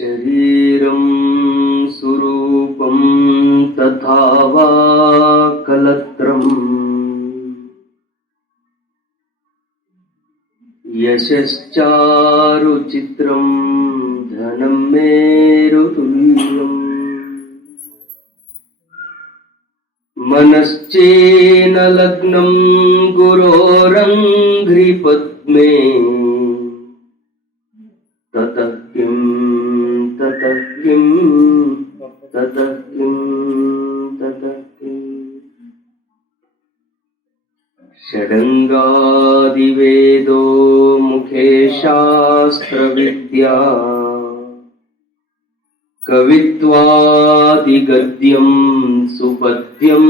ಶರೀರಂ ಸ್ವರೂಪಂ ತಥಾ ವಾ ಕಲತ್ರಂ ಯಶಶ್ಚಾರು ಚಿತ್ರಂ ಧನಂ ಮೇರುತುಲ್ಯಂ ಮನಶ್ಚೇನ ಲಗ್ನಂ ಗುರೋರಂಘ್ರಿ ಪದ್ಮೇ ತತಃ ಕಿಂ ತತಃ ಕಿಂ ತತಃ ಕಿಂ ತತಃ ಕಿಂ ಷಡಂಗಾದಿವೇದೋ ಮುಖೇ ಶಾಸ್ತ್ರವಿದ್ಯಾ ಕವಿತ್ವಾದಿಗದ್ಯಂ ಸುಪದ್ಯಂ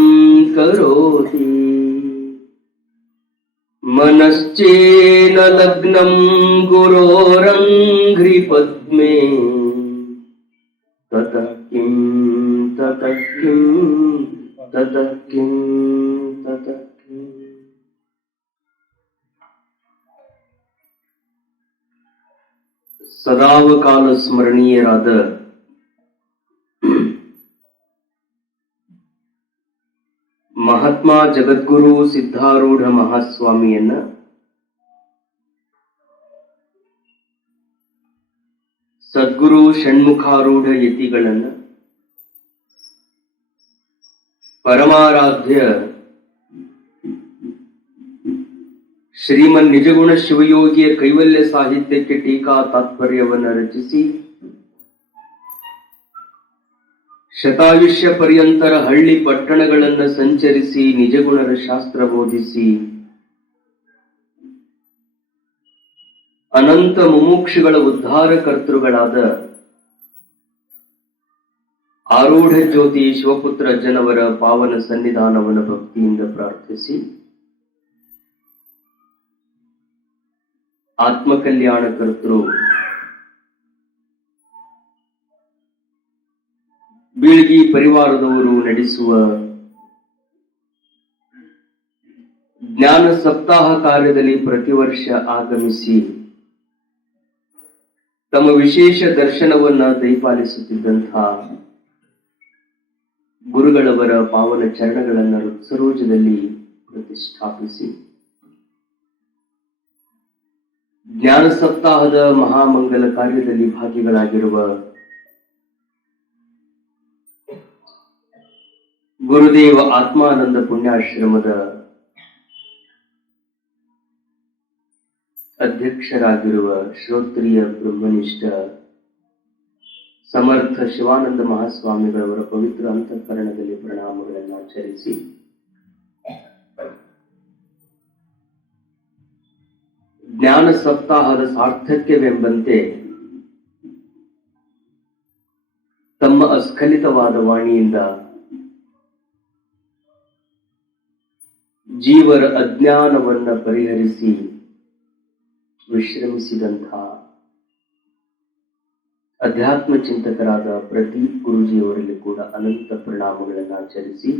ಕರೋತಿ ಮನಶ್ಚೇನ ಲಗ್ನಂ ಗುರೋರಂಘ್ರಿ ಪದ್ಮೇ ತತಃ ಕಿಂ ತತಃ ಕಿಂ ತತಃ ಕಿಂ ತತಃ ಕಿಂ. ಸದಾವಕಾಲ ಸ್ಮರಣೀಯರಾದ ಮಹಾತ್ಮ ಜಗದ್ಗುರು ಸಿದ್ಧಾರೂಢ ಮಹಾಸ್ವಾಮಿಯನ್ನ ಸದ್ಗುರು ಷಣ್ಮುಖಾರೂಢ ಯತಿಗಳನ್ನ ಪರಮಾರಾಧ್ಯ ಶ್ರೀಮನ್ ನಿಜಗುಣ ಶಿವಯೋಗಿಯ ಕೈವಲ್ಯ ಸಾಹಿತ್ಯಕ್ಕೆ ಟೀಕಾ ತಾತ್ಪರ್ಯವನ್ನು ರಚಿಸಿ ಶತಾಯುಷ್ಯ ಪರ್ಯಂತರ ಹಳ್ಳಿ ಪಟ್ಟಣಗಳನ್ನು ಸಂಚರಿಸಿ ನಿಜಗುಣರ ಶಾಸ್ತ್ರ ಬೋಧಿಸಿ ಅನಂತ ಮುಮುಕ್ಷುಗಳ ಉದ್ಧಾರ ಕರ್ತೃಗಳಾದ ಆರೂಢ ಜ್ಯೋತಿ ಶಿವಪುತ್ರ ಅಜ್ಜನವರ ಪಾವನ ಸನ್ನಿಧಾನವನ್ನು ಭಕ್ತಿಯಿಂದ ಪ್ರಾರ್ಥಿಸಿ ಆತ್ಮಕಲ್ಯಾಣ ಕರ್ತೃ ಬೀಳ್ಗಿ ಪರಿವಾರದವರು ನಡೆಸುವ ಜ್ಞಾನ ಸಪ್ತಾಹ ಕಾರ್ಯದಲ್ಲಿ ಪ್ರತಿ ವರ್ಷ ಆಗಮಿಸಿ ತಮ್ಮ ವಿಶೇಷ ದರ್ಶನವನ್ನ ದಯಪಾಲಿಸುತ್ತಿದ್ದಂತಹ ಗುರುಗಳವರ ಪಾವನ ಚರಣಗಳನ್ನು ಸರೋಜದಲ್ಲಿ ಪ್ರತಿಷ್ಠಾಪಿಸಿ ಜ್ಞಾನ ಸಪ್ತಾಹದ ಮಹಾಮಂಗಲ ಕಾರ್ಯದಲ್ಲಿ ಭಾಗಿಗಳಾಗಿರುವ ಗುರುದೇವ ಆತ್ಮಾನಂದ ಪುಣ್ಯಾಶ್ರಮದ ಅಧ್ಯಕ್ಷರಾಗಿರುವ ಶ್ರೋತ್ರಿಯ ಬ್ರಹ್ಮನಿಷ್ಠ ಸಮರ್ಥ ಶಿವಾನಂದ ಮಹಾಸ್ವಾಮಿಗಳವರ ಪವಿತ್ರ ಅಂತಃಕರಣದಲ್ಲಿ ಪ್ರಣಾಮಗಳನ್ನು ಆಚರಿಸಿ ಜ್ಞಾನ ಸಪ್ತಾಹದ ಸಾರ್ಥಕ್ಯವೆಂಬಂತೆ ತಮ್ಮ ಅಸ್ಖಲಿತವಾದ ವಾಣಿಯಿಂದ ಜೀವರ ಅಜ್ಞಾನವನ್ನ ಪರಿಹರಿಸಿ ವಿಶ್ರಮಿಸಿದಂತಹ ಅಧ್ಯಾತ್ಮ ಚಿಂತಕರಾದ ಪ್ರದೀಪ್ ಗುರುಜಿಯವರಲ್ಲಿ ಕೂಡ ಅನಂತ ಪ್ರಣಾಮಗಳನ್ನು ಆಚರಿಸಿ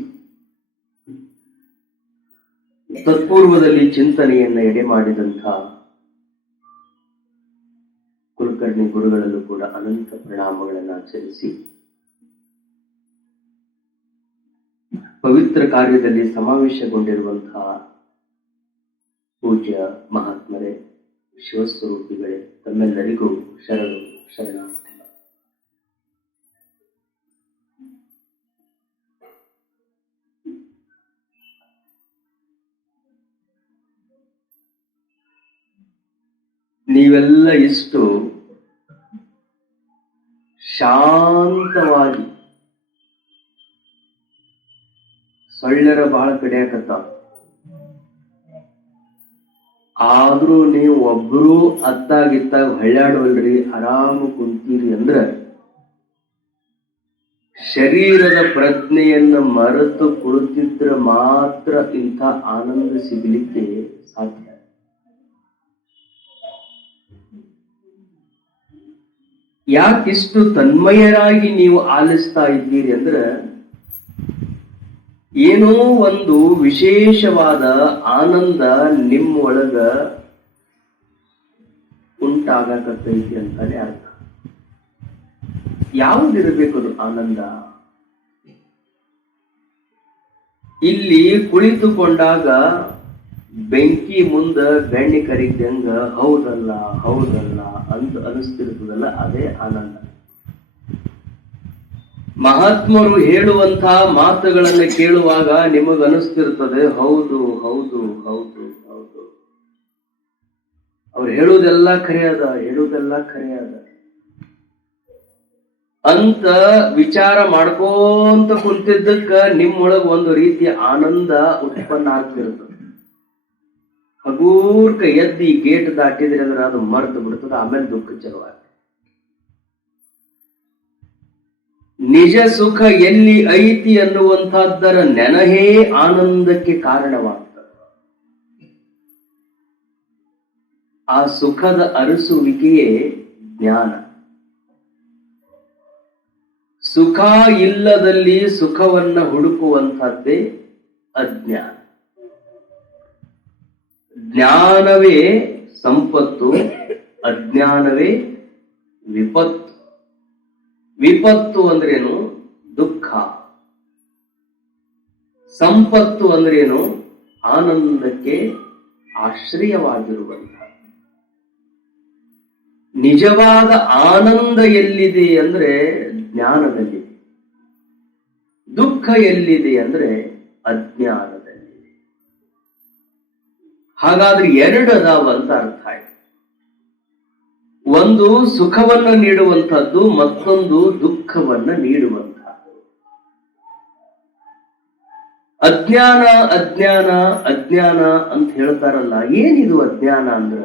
ತತ್ಪೂರ್ವದಲ್ಲಿ ಚಿಂತನೆಯನ್ನ ಎಡೆ ಮಾಡಿದಂತಹ ಕುಲಕರ್ಣಿ ಗುರುಗಳಲ್ಲೂ ಕೂಡ ಅನಂತ ಪ್ರಣಾಮಗಳನ್ನು ಆಚರಿಸಿ ಪವಿತ್ರ ಕಾರ್ಯದಲ್ಲಿ ಸಮಾವೇಶಗೊಂಡಿರುವಂತಹ ಪೂಜ್ಯ ಮಹಾತ್ಮರೇ, ಶಿವಸ್ವರೂಪಿಗಳೇ, ತಮ್ಮೆಲ್ಲರಿಗೂ ಶರಣು ಶರಣಾರ್ಥಿ. ನೀವೆಲ್ಲ ಇಷ್ಟು ಶಾಂತವಾಗಿ ಸೊಳ್ಳೆರ ಬಹಳ ಕಡಿಯಾಕತ್ತಾವ, ಆದ್ರೂ ನೀವು ಒಬ್ರು ಅತ್ತಾಗಿತ್ತಾಗ ಹಳ್ಳಾಡವಲ್ರಿ, ಆರಾಮ ಕುಂತೀರಿ ಅಂದ್ರ ಶರೀರದ ಪ್ರಜ್ಞೆಯನ್ನ ಮರೆತು ಕುಳಿತಿದ್ರ ಮಾತ್ರ ಇಂಥ ಆನಂದ ಸಿಗಲಿಕ್ಕೆ ಸಾಧ್ಯ. ಯಾಕಿಷ್ಟು ತನ್ಮಯರಾಗಿ ನೀವು ಆಲಿಸ್ತಾ ಇದ್ದೀರಿ ಅಂದ್ರ ಏನೋ ಒಂದು ವಿಶೇಷವಾದ ಆನಂದ ನಿಮ್ಮೊಳಗ ಉಂಟಾಗಕತ್ತೈತಿ ಅಂತಾನೆ ಅರ್ಥ. ಯಾವುದಿರಬೇಕದು ಆನಂದ? ಇಲ್ಲಿ ಕುಳಿತುಕೊಂಡಾಗ ಬೆಂಕಿ ಮುಂದ ಬೆಣ್ಣೆ ಕರಿದಂಗ ಹೌದಲ್ಲ ಹೌದಲ್ಲ ಅಂತ ಅನಿಸ್ತಿರ್ತದಲ್ಲ, ಅದೇ ಆನಂದ. ಮಹಾತ್ಮರು ಹೇಳುವಂತಹ ಮಾತುಗಳನ್ನ ಕೇಳುವಾಗ ನಿಮಗನಿಸ್ತಿರ್ತದೆ, ಹೌದು ಹೌದು ಹೌದು ಹೌದು, ಅವ್ರು ಹೇಳುವುದೆಲ್ಲ ಖರೆ ಅದ, ಹೇಳುವುದೆಲ್ಲ ಖರೆ ಅದ ಅಂತ ವಿಚಾರ ಮಾಡ್ಕೋಂತ ಕುಂತಿದ್ದಕ್ಕ ನಿಮ್ಮೊಳಗ ಒಂದು ರೀತಿಯ ಆನಂದ ಉತ್ಪನ್ನ ಆಗ್ತಿರ್ತದೆ. ಹಗೂರ್ಕ ಎದ್ದು ಈ ಗೇಟ್ ದಾಟಿದ್ರೆ ಅಂದ್ರೆ ಅದು ಮರ್ತು ಬಿಡ್ತದೆ, ಆಮೇಲೆ ದುಃಖ ಚಲುವಾಗಿ. ನಿಜ ಸುಖ ಎಲ್ಲಿ ಐತಿ ಅನ್ನುವಂತಹದ್ದರ ನೆನಹೇ ಆನಂದಕ್ಕೆ ಕಾರಣವಾಗ್ತದೆ. ಆ ಸುಖದ ಅರಸುವಿಕೆಯೇ ಜ್ಞಾನ. ಸುಖ ಇಲ್ಲದಲ್ಲಿ ಸುಖವನ್ನ ಹುಡುಕುವಂತಹದ್ದೇ ಅಜ್ಞಾನ. ಜ್ಞಾನವೇ ಸಂಪತ್ತು, ಅಜ್ಞಾನವೇ ವಿಪತ್ತು. ವಿಪತ್ತು ಅಂದ್ರೇನು? ದುಃಖ. ಸಂಪತ್ತು ಅಂದ್ರೇನು? ಆನಂದಕ್ಕೆ ಆಶ್ರಯವಾಗಿರುವಂತಹ. ನಿಜವಾದ ಆನಂದ ಎಲ್ಲಿದೆ ಅಂದ್ರೆ ಜ್ಞಾನದಲ್ಲಿದೆ. ದುಃಖ ಎಲ್ಲಿದೆ ಅಂದ್ರೆ ಅಜ್ಞಾನದಲ್ಲಿದೆ. ಹಾಗಾದ್ರೆ ಎರಡು ಅದಾವಂತ ಅರ್ಥ ಆಯ್ತು. ಒಂದು ಸುಖವನ್ನ ನೀಡುವಂತಹದ್ದು, ಮತ್ತೊಂದು ದುಃಖವನ್ನ ನೀಡುವಂತಹದ್ದು. ಅಜ್ಞಾನ ಅಜ್ಞಾನ ಅಜ್ಞಾನ ಅಂತ ಹೇಳ್ತಾರಲ್ಲ, ಏನಿದು ಅಜ್ಞಾನ ಅಂದ್ರ?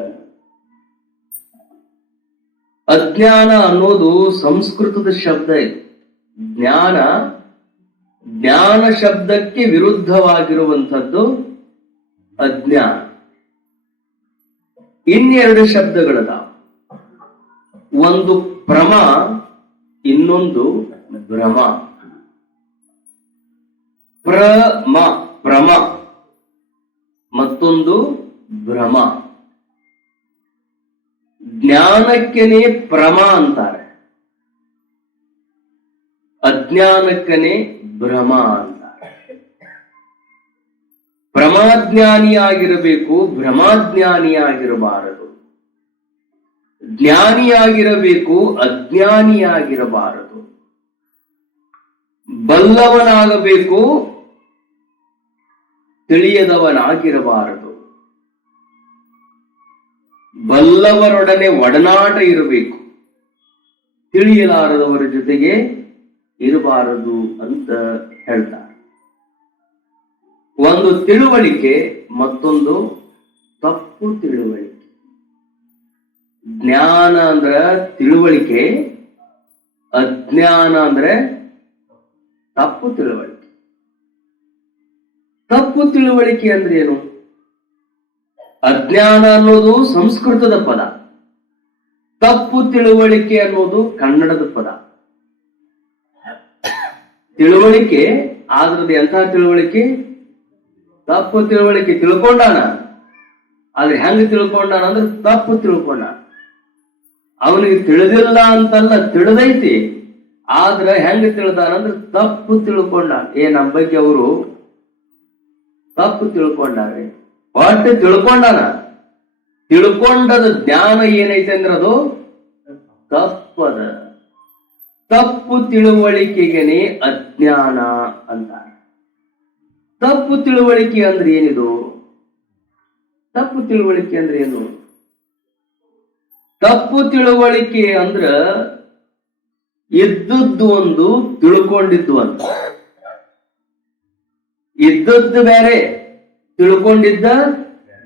ಅಜ್ಞಾನ ಅನ್ನೋದು ಸಂಸ್ಕೃತದ ಶಬ್ದ ಇದು. ಜ್ಞಾನ, ಜ್ಞಾನ ಶಬ್ದಕ್ಕೆ ವಿರುದ್ಧವಾಗಿರುವಂಥದ್ದು ಅಜ್ಞಾನ. ಇನ್ನೆರಡು ಶಬ್ದಗಳದಾವ. ಒಂದು ಪ್ರಮ, ಇನ್ನೊಂದು ಭ್ರಮ. ಪ್ರಮ ಮತ್ತೊಂದು ಭ್ರಮ. ಜ್ಞಾನಕ್ಕೇನೆ ಪ್ರಮ ಅಂತಾರೆ, ಅಜ್ಞಾನಕ್ಕನೆ ಭ್ರಮ ಅಂತಾರೆ. ಪ್ರಮಾಜ್ಞಾನಿಯಾಗಿರಬೇಕು, ಭ್ರಮಾಜ್ಞಾನಿಯಾಗಿರಬಾರದು. ಜ್ಞಾನಿಯಾಗಿರಬೇಕು, ಅಜ್ಞಾನಿಯಾಗಿರಬಾರದು. ಬಲ್ಲವನಾಗಬೇಕು, ತಿಳಿಯದವನಾಗಿರಬಾರದು. ಬಲ್ಲವರೊಡನೆ ಒಡನಾಟ ಇರಬೇಕು, ತಿಳಿಯಲಾರದವರ ಜೊತೆಗೆ ಇರಬಾರದು ಅಂತ ಹೇಳ್ತಾರೆ. ಒಂದು ತಿಳುವಳಿಕೆ, ಮತ್ತೊಂದು ತಪ್ಪು ತಿಳುವಳಿಕೆ. ಜ್ಞಾನ ಅಂದ್ರ ತಿಳುವಳಿಕೆ, ಅಜ್ಞಾನ ಅಂದ್ರೆ ತಪ್ಪು ತಿಳುವಳಿಕೆ. ತಪ್ಪು ತಿಳುವಳಿಕೆ ಅಂದ್ರೆ ಏನು? ಅಜ್ಞಾನ ಅನ್ನೋದು ಸಂಸ್ಕೃತದ ಪದ, ತಪ್ಪು ತಿಳುವಳಿಕೆ ಅನ್ನೋದು ಕನ್ನಡದ ಪದ. ತಿಳುವಳಿಕೆ ಆದ್ರದ್ದು ಎಂಥ ತಿಳುವಳಿಕೆ? ತಪ್ಪು ತಿಳುವಳಿಕೆ. ತಿಳ್ಕೊಂಡಾನ, ಆದ್ರೆ ಹೆಂಗ್ ತಿಳ್ಕೊಂಡಾನ ಅಂದ್ರೆ ತಪ್ಪು ತಿಳ್ಕೊಂಡಾನ. ಅವನಿಗೆ ತಿಳಿದಿಲ್ಲ ಅಂತಲ್ಲ, ತಿಳಿದೈತಿ, ಆದ್ರೆ ಹೆಂಗ್ ತಿಳ್ದಾನಂದ್ರೆ ತಪ್ಪು ತಿಳ್ಕೊಂಡಾನ. ನಮ್ಮ ಬಗ್ಗೆ ಅವರು ತಪ್ಪು ತಿಳ್ಕೊಂಡಾರೆ, ಒಟ್ಟು ತಿಳ್ಕೊಂಡಾನ. ತಿಳ್ಕೊಂಡದ ಜ್ಞಾನ ಏನೈತೆ ಅಂದ್ರೆ ಅದು ತಪ್ಪದ. ತಪ್ಪು ತಿಳುವಳಿಕೆಗೆನೆ ಅಜ್ಞಾನ ಅಂತಾರೆ. ತಪ್ಪು ತಿಳುವಳಿಕೆ ಅಂದ್ರೆ ಏನಿದು? ತಪ್ಪು ತಿಳುವಳಿಕೆ ಅಂದ್ರೆ ಏನು? ತಪ್ಪು ತಿಳುವಳಿಕೆ ಅಂದ್ರ ಇದ್ದದ್ದು ಒಂದು, ತಿಳ್ಕೊಂಡಿದ್ದು ಅಂತ. ಇದ್ದದ್ದು ಬೇರೆ, ತಿಳ್ಕೊಂಡಿದ್ದ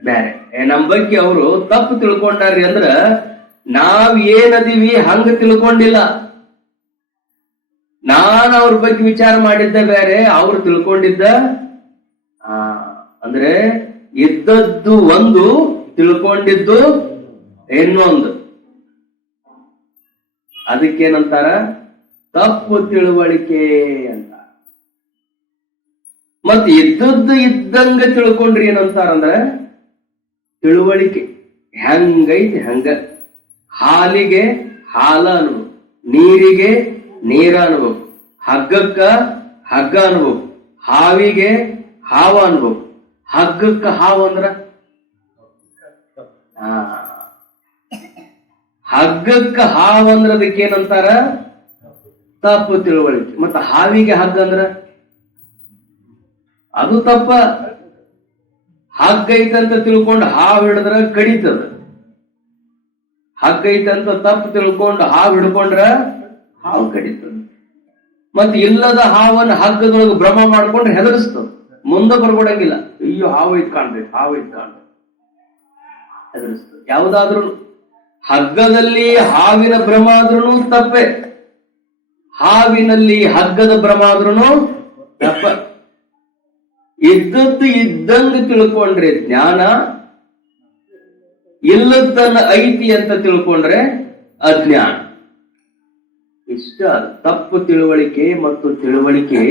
ಬೇರೆ. ನಮ್ಮ ಬಗ್ಗೆ ಅವರು ತಪ್ಪು ತಿಳ್ಕೊಂಡಾರ್ರಿ ಅಂದ್ರ ನಾವ್ ಏನದೀವಿ ಹಂಗ ತಿಳ್ಕೊಂಡಿಲ್ಲ. ನಾನು ಅವ್ರ ಬಗ್ಗೆ ವಿಚಾರ ಮಾಡಿದ್ದ ಬೇರೆ, ಅವ್ರು ತಿಳ್ಕೊಂಡಿದ್ದ ಅಂದ್ರೆ ಇದ್ದದ್ದು ಒಂದು, ತಿಳ್ಕೊಂಡಿದ್ದು ಇನ್ನೊಂದು. ಅದಕ್ಕೇನಂತಾರ? ತಪ್ಪು ತಿಳುವಳಿಕೆ ಅಂತ. ಮತ್ ಇದ್ದದ್ದು ಇದ್ದಂಗ ತಿಳ್ಕೊಂಡ್ರಿ ಏನಂತಾರಂದ್ರ ತಿಳುವಳಿಕೆ. ಹೆಂಗೈತಿ ಹಂಗ. ಹಾಲಿಗೆ ಹಾಲ ಅನ್ನು, ನೀರಿಗೆ ನೀರ ಅನ್ಬೇಕು, ಹಗ್ಗಕ್ಕ ಹಗ್ಗ ಅನ್ಬೇಕು, ಹಾವಿಗೆ ಹಾವ ಅನ್ಬೇಕು. ಹಗ್ಗಕ್ಕ ಹಾವು ಅಂದ್ರ ಹಗ್ಗಕ್ಕ ಹಾವು ಅಂದ್ರ ಅದಕ್ಕೇನಂತಾರ? ತಪ್ಪು ತಿಳುವಳಿಕೆ. ಮತ್ತ ಹಾವಿಗೆ ಹಗ್ಗ ಅಂದ್ರ ಅದು ತಪ್ಪ. ಹಗ್ಗ ಐತಂತ ತಿಳ್ಕೊಂಡು ಹಾವು ಹಿಡಿದ್ರ ಕಡಿತದ. ಹಗ್ಗ ಐತಂತ ತಪ್ಪು ತಿಳ್ಕೊಂಡು ಹಾವು ಹಿಡ್ಕೊಂಡ್ರ ಹಾವು ಕಡಿತದ. ಮತ್ ಇಲ್ಲದ ಹಾವನ್ನ ಹಗ್ಗದೊಳಗೆ ಭ್ರಮ ಮಾಡ್ಕೊಂಡ್ರೆ ಹೆದರಿಸ್ತದ, ಮುಂದೆ ಬರ್ಕೊಡಂಗಿಲ್ಲ. ಅಯ್ಯೋ ಹಾವು ಐತ್ ಕಾಣ್ಬೇಕು, ಹಾವು ಐತ್ ಕಾಣ್ಬೇಕು, ಹೆದರಿಸ್ತದ. ಯಾವುದಾದ್ರೂ ಹಗ್ಗದಲ್ಲಿ ಹಾವಿನ ಭ್ರಮ ಆದ್ರೂ ತಪ್ಪೆ, ಹಾವಿನಲ್ಲಿ ಹಗ್ಗದ ಭ್ರಮ ಆದ್ರೂ ತಪ್ಪ. ಇದ್ದದ್ದು ಇದ್ದಂಗ ತಿಳ್ಕೊಂಡ್ರೆ ಜ್ಞಾನ, ಇಲ್ಲದನ್ನ ಐತಿ ಅಂತ ತಿಳ್ಕೊಂಡ್ರೆ ಅಜ್ಞಾನ. ಇಷ್ಟ ತಪ್ಪು ತಿಳುವಳಿಕೆ ಮತ್ತು ತಿಳುವಳಿಕೆ.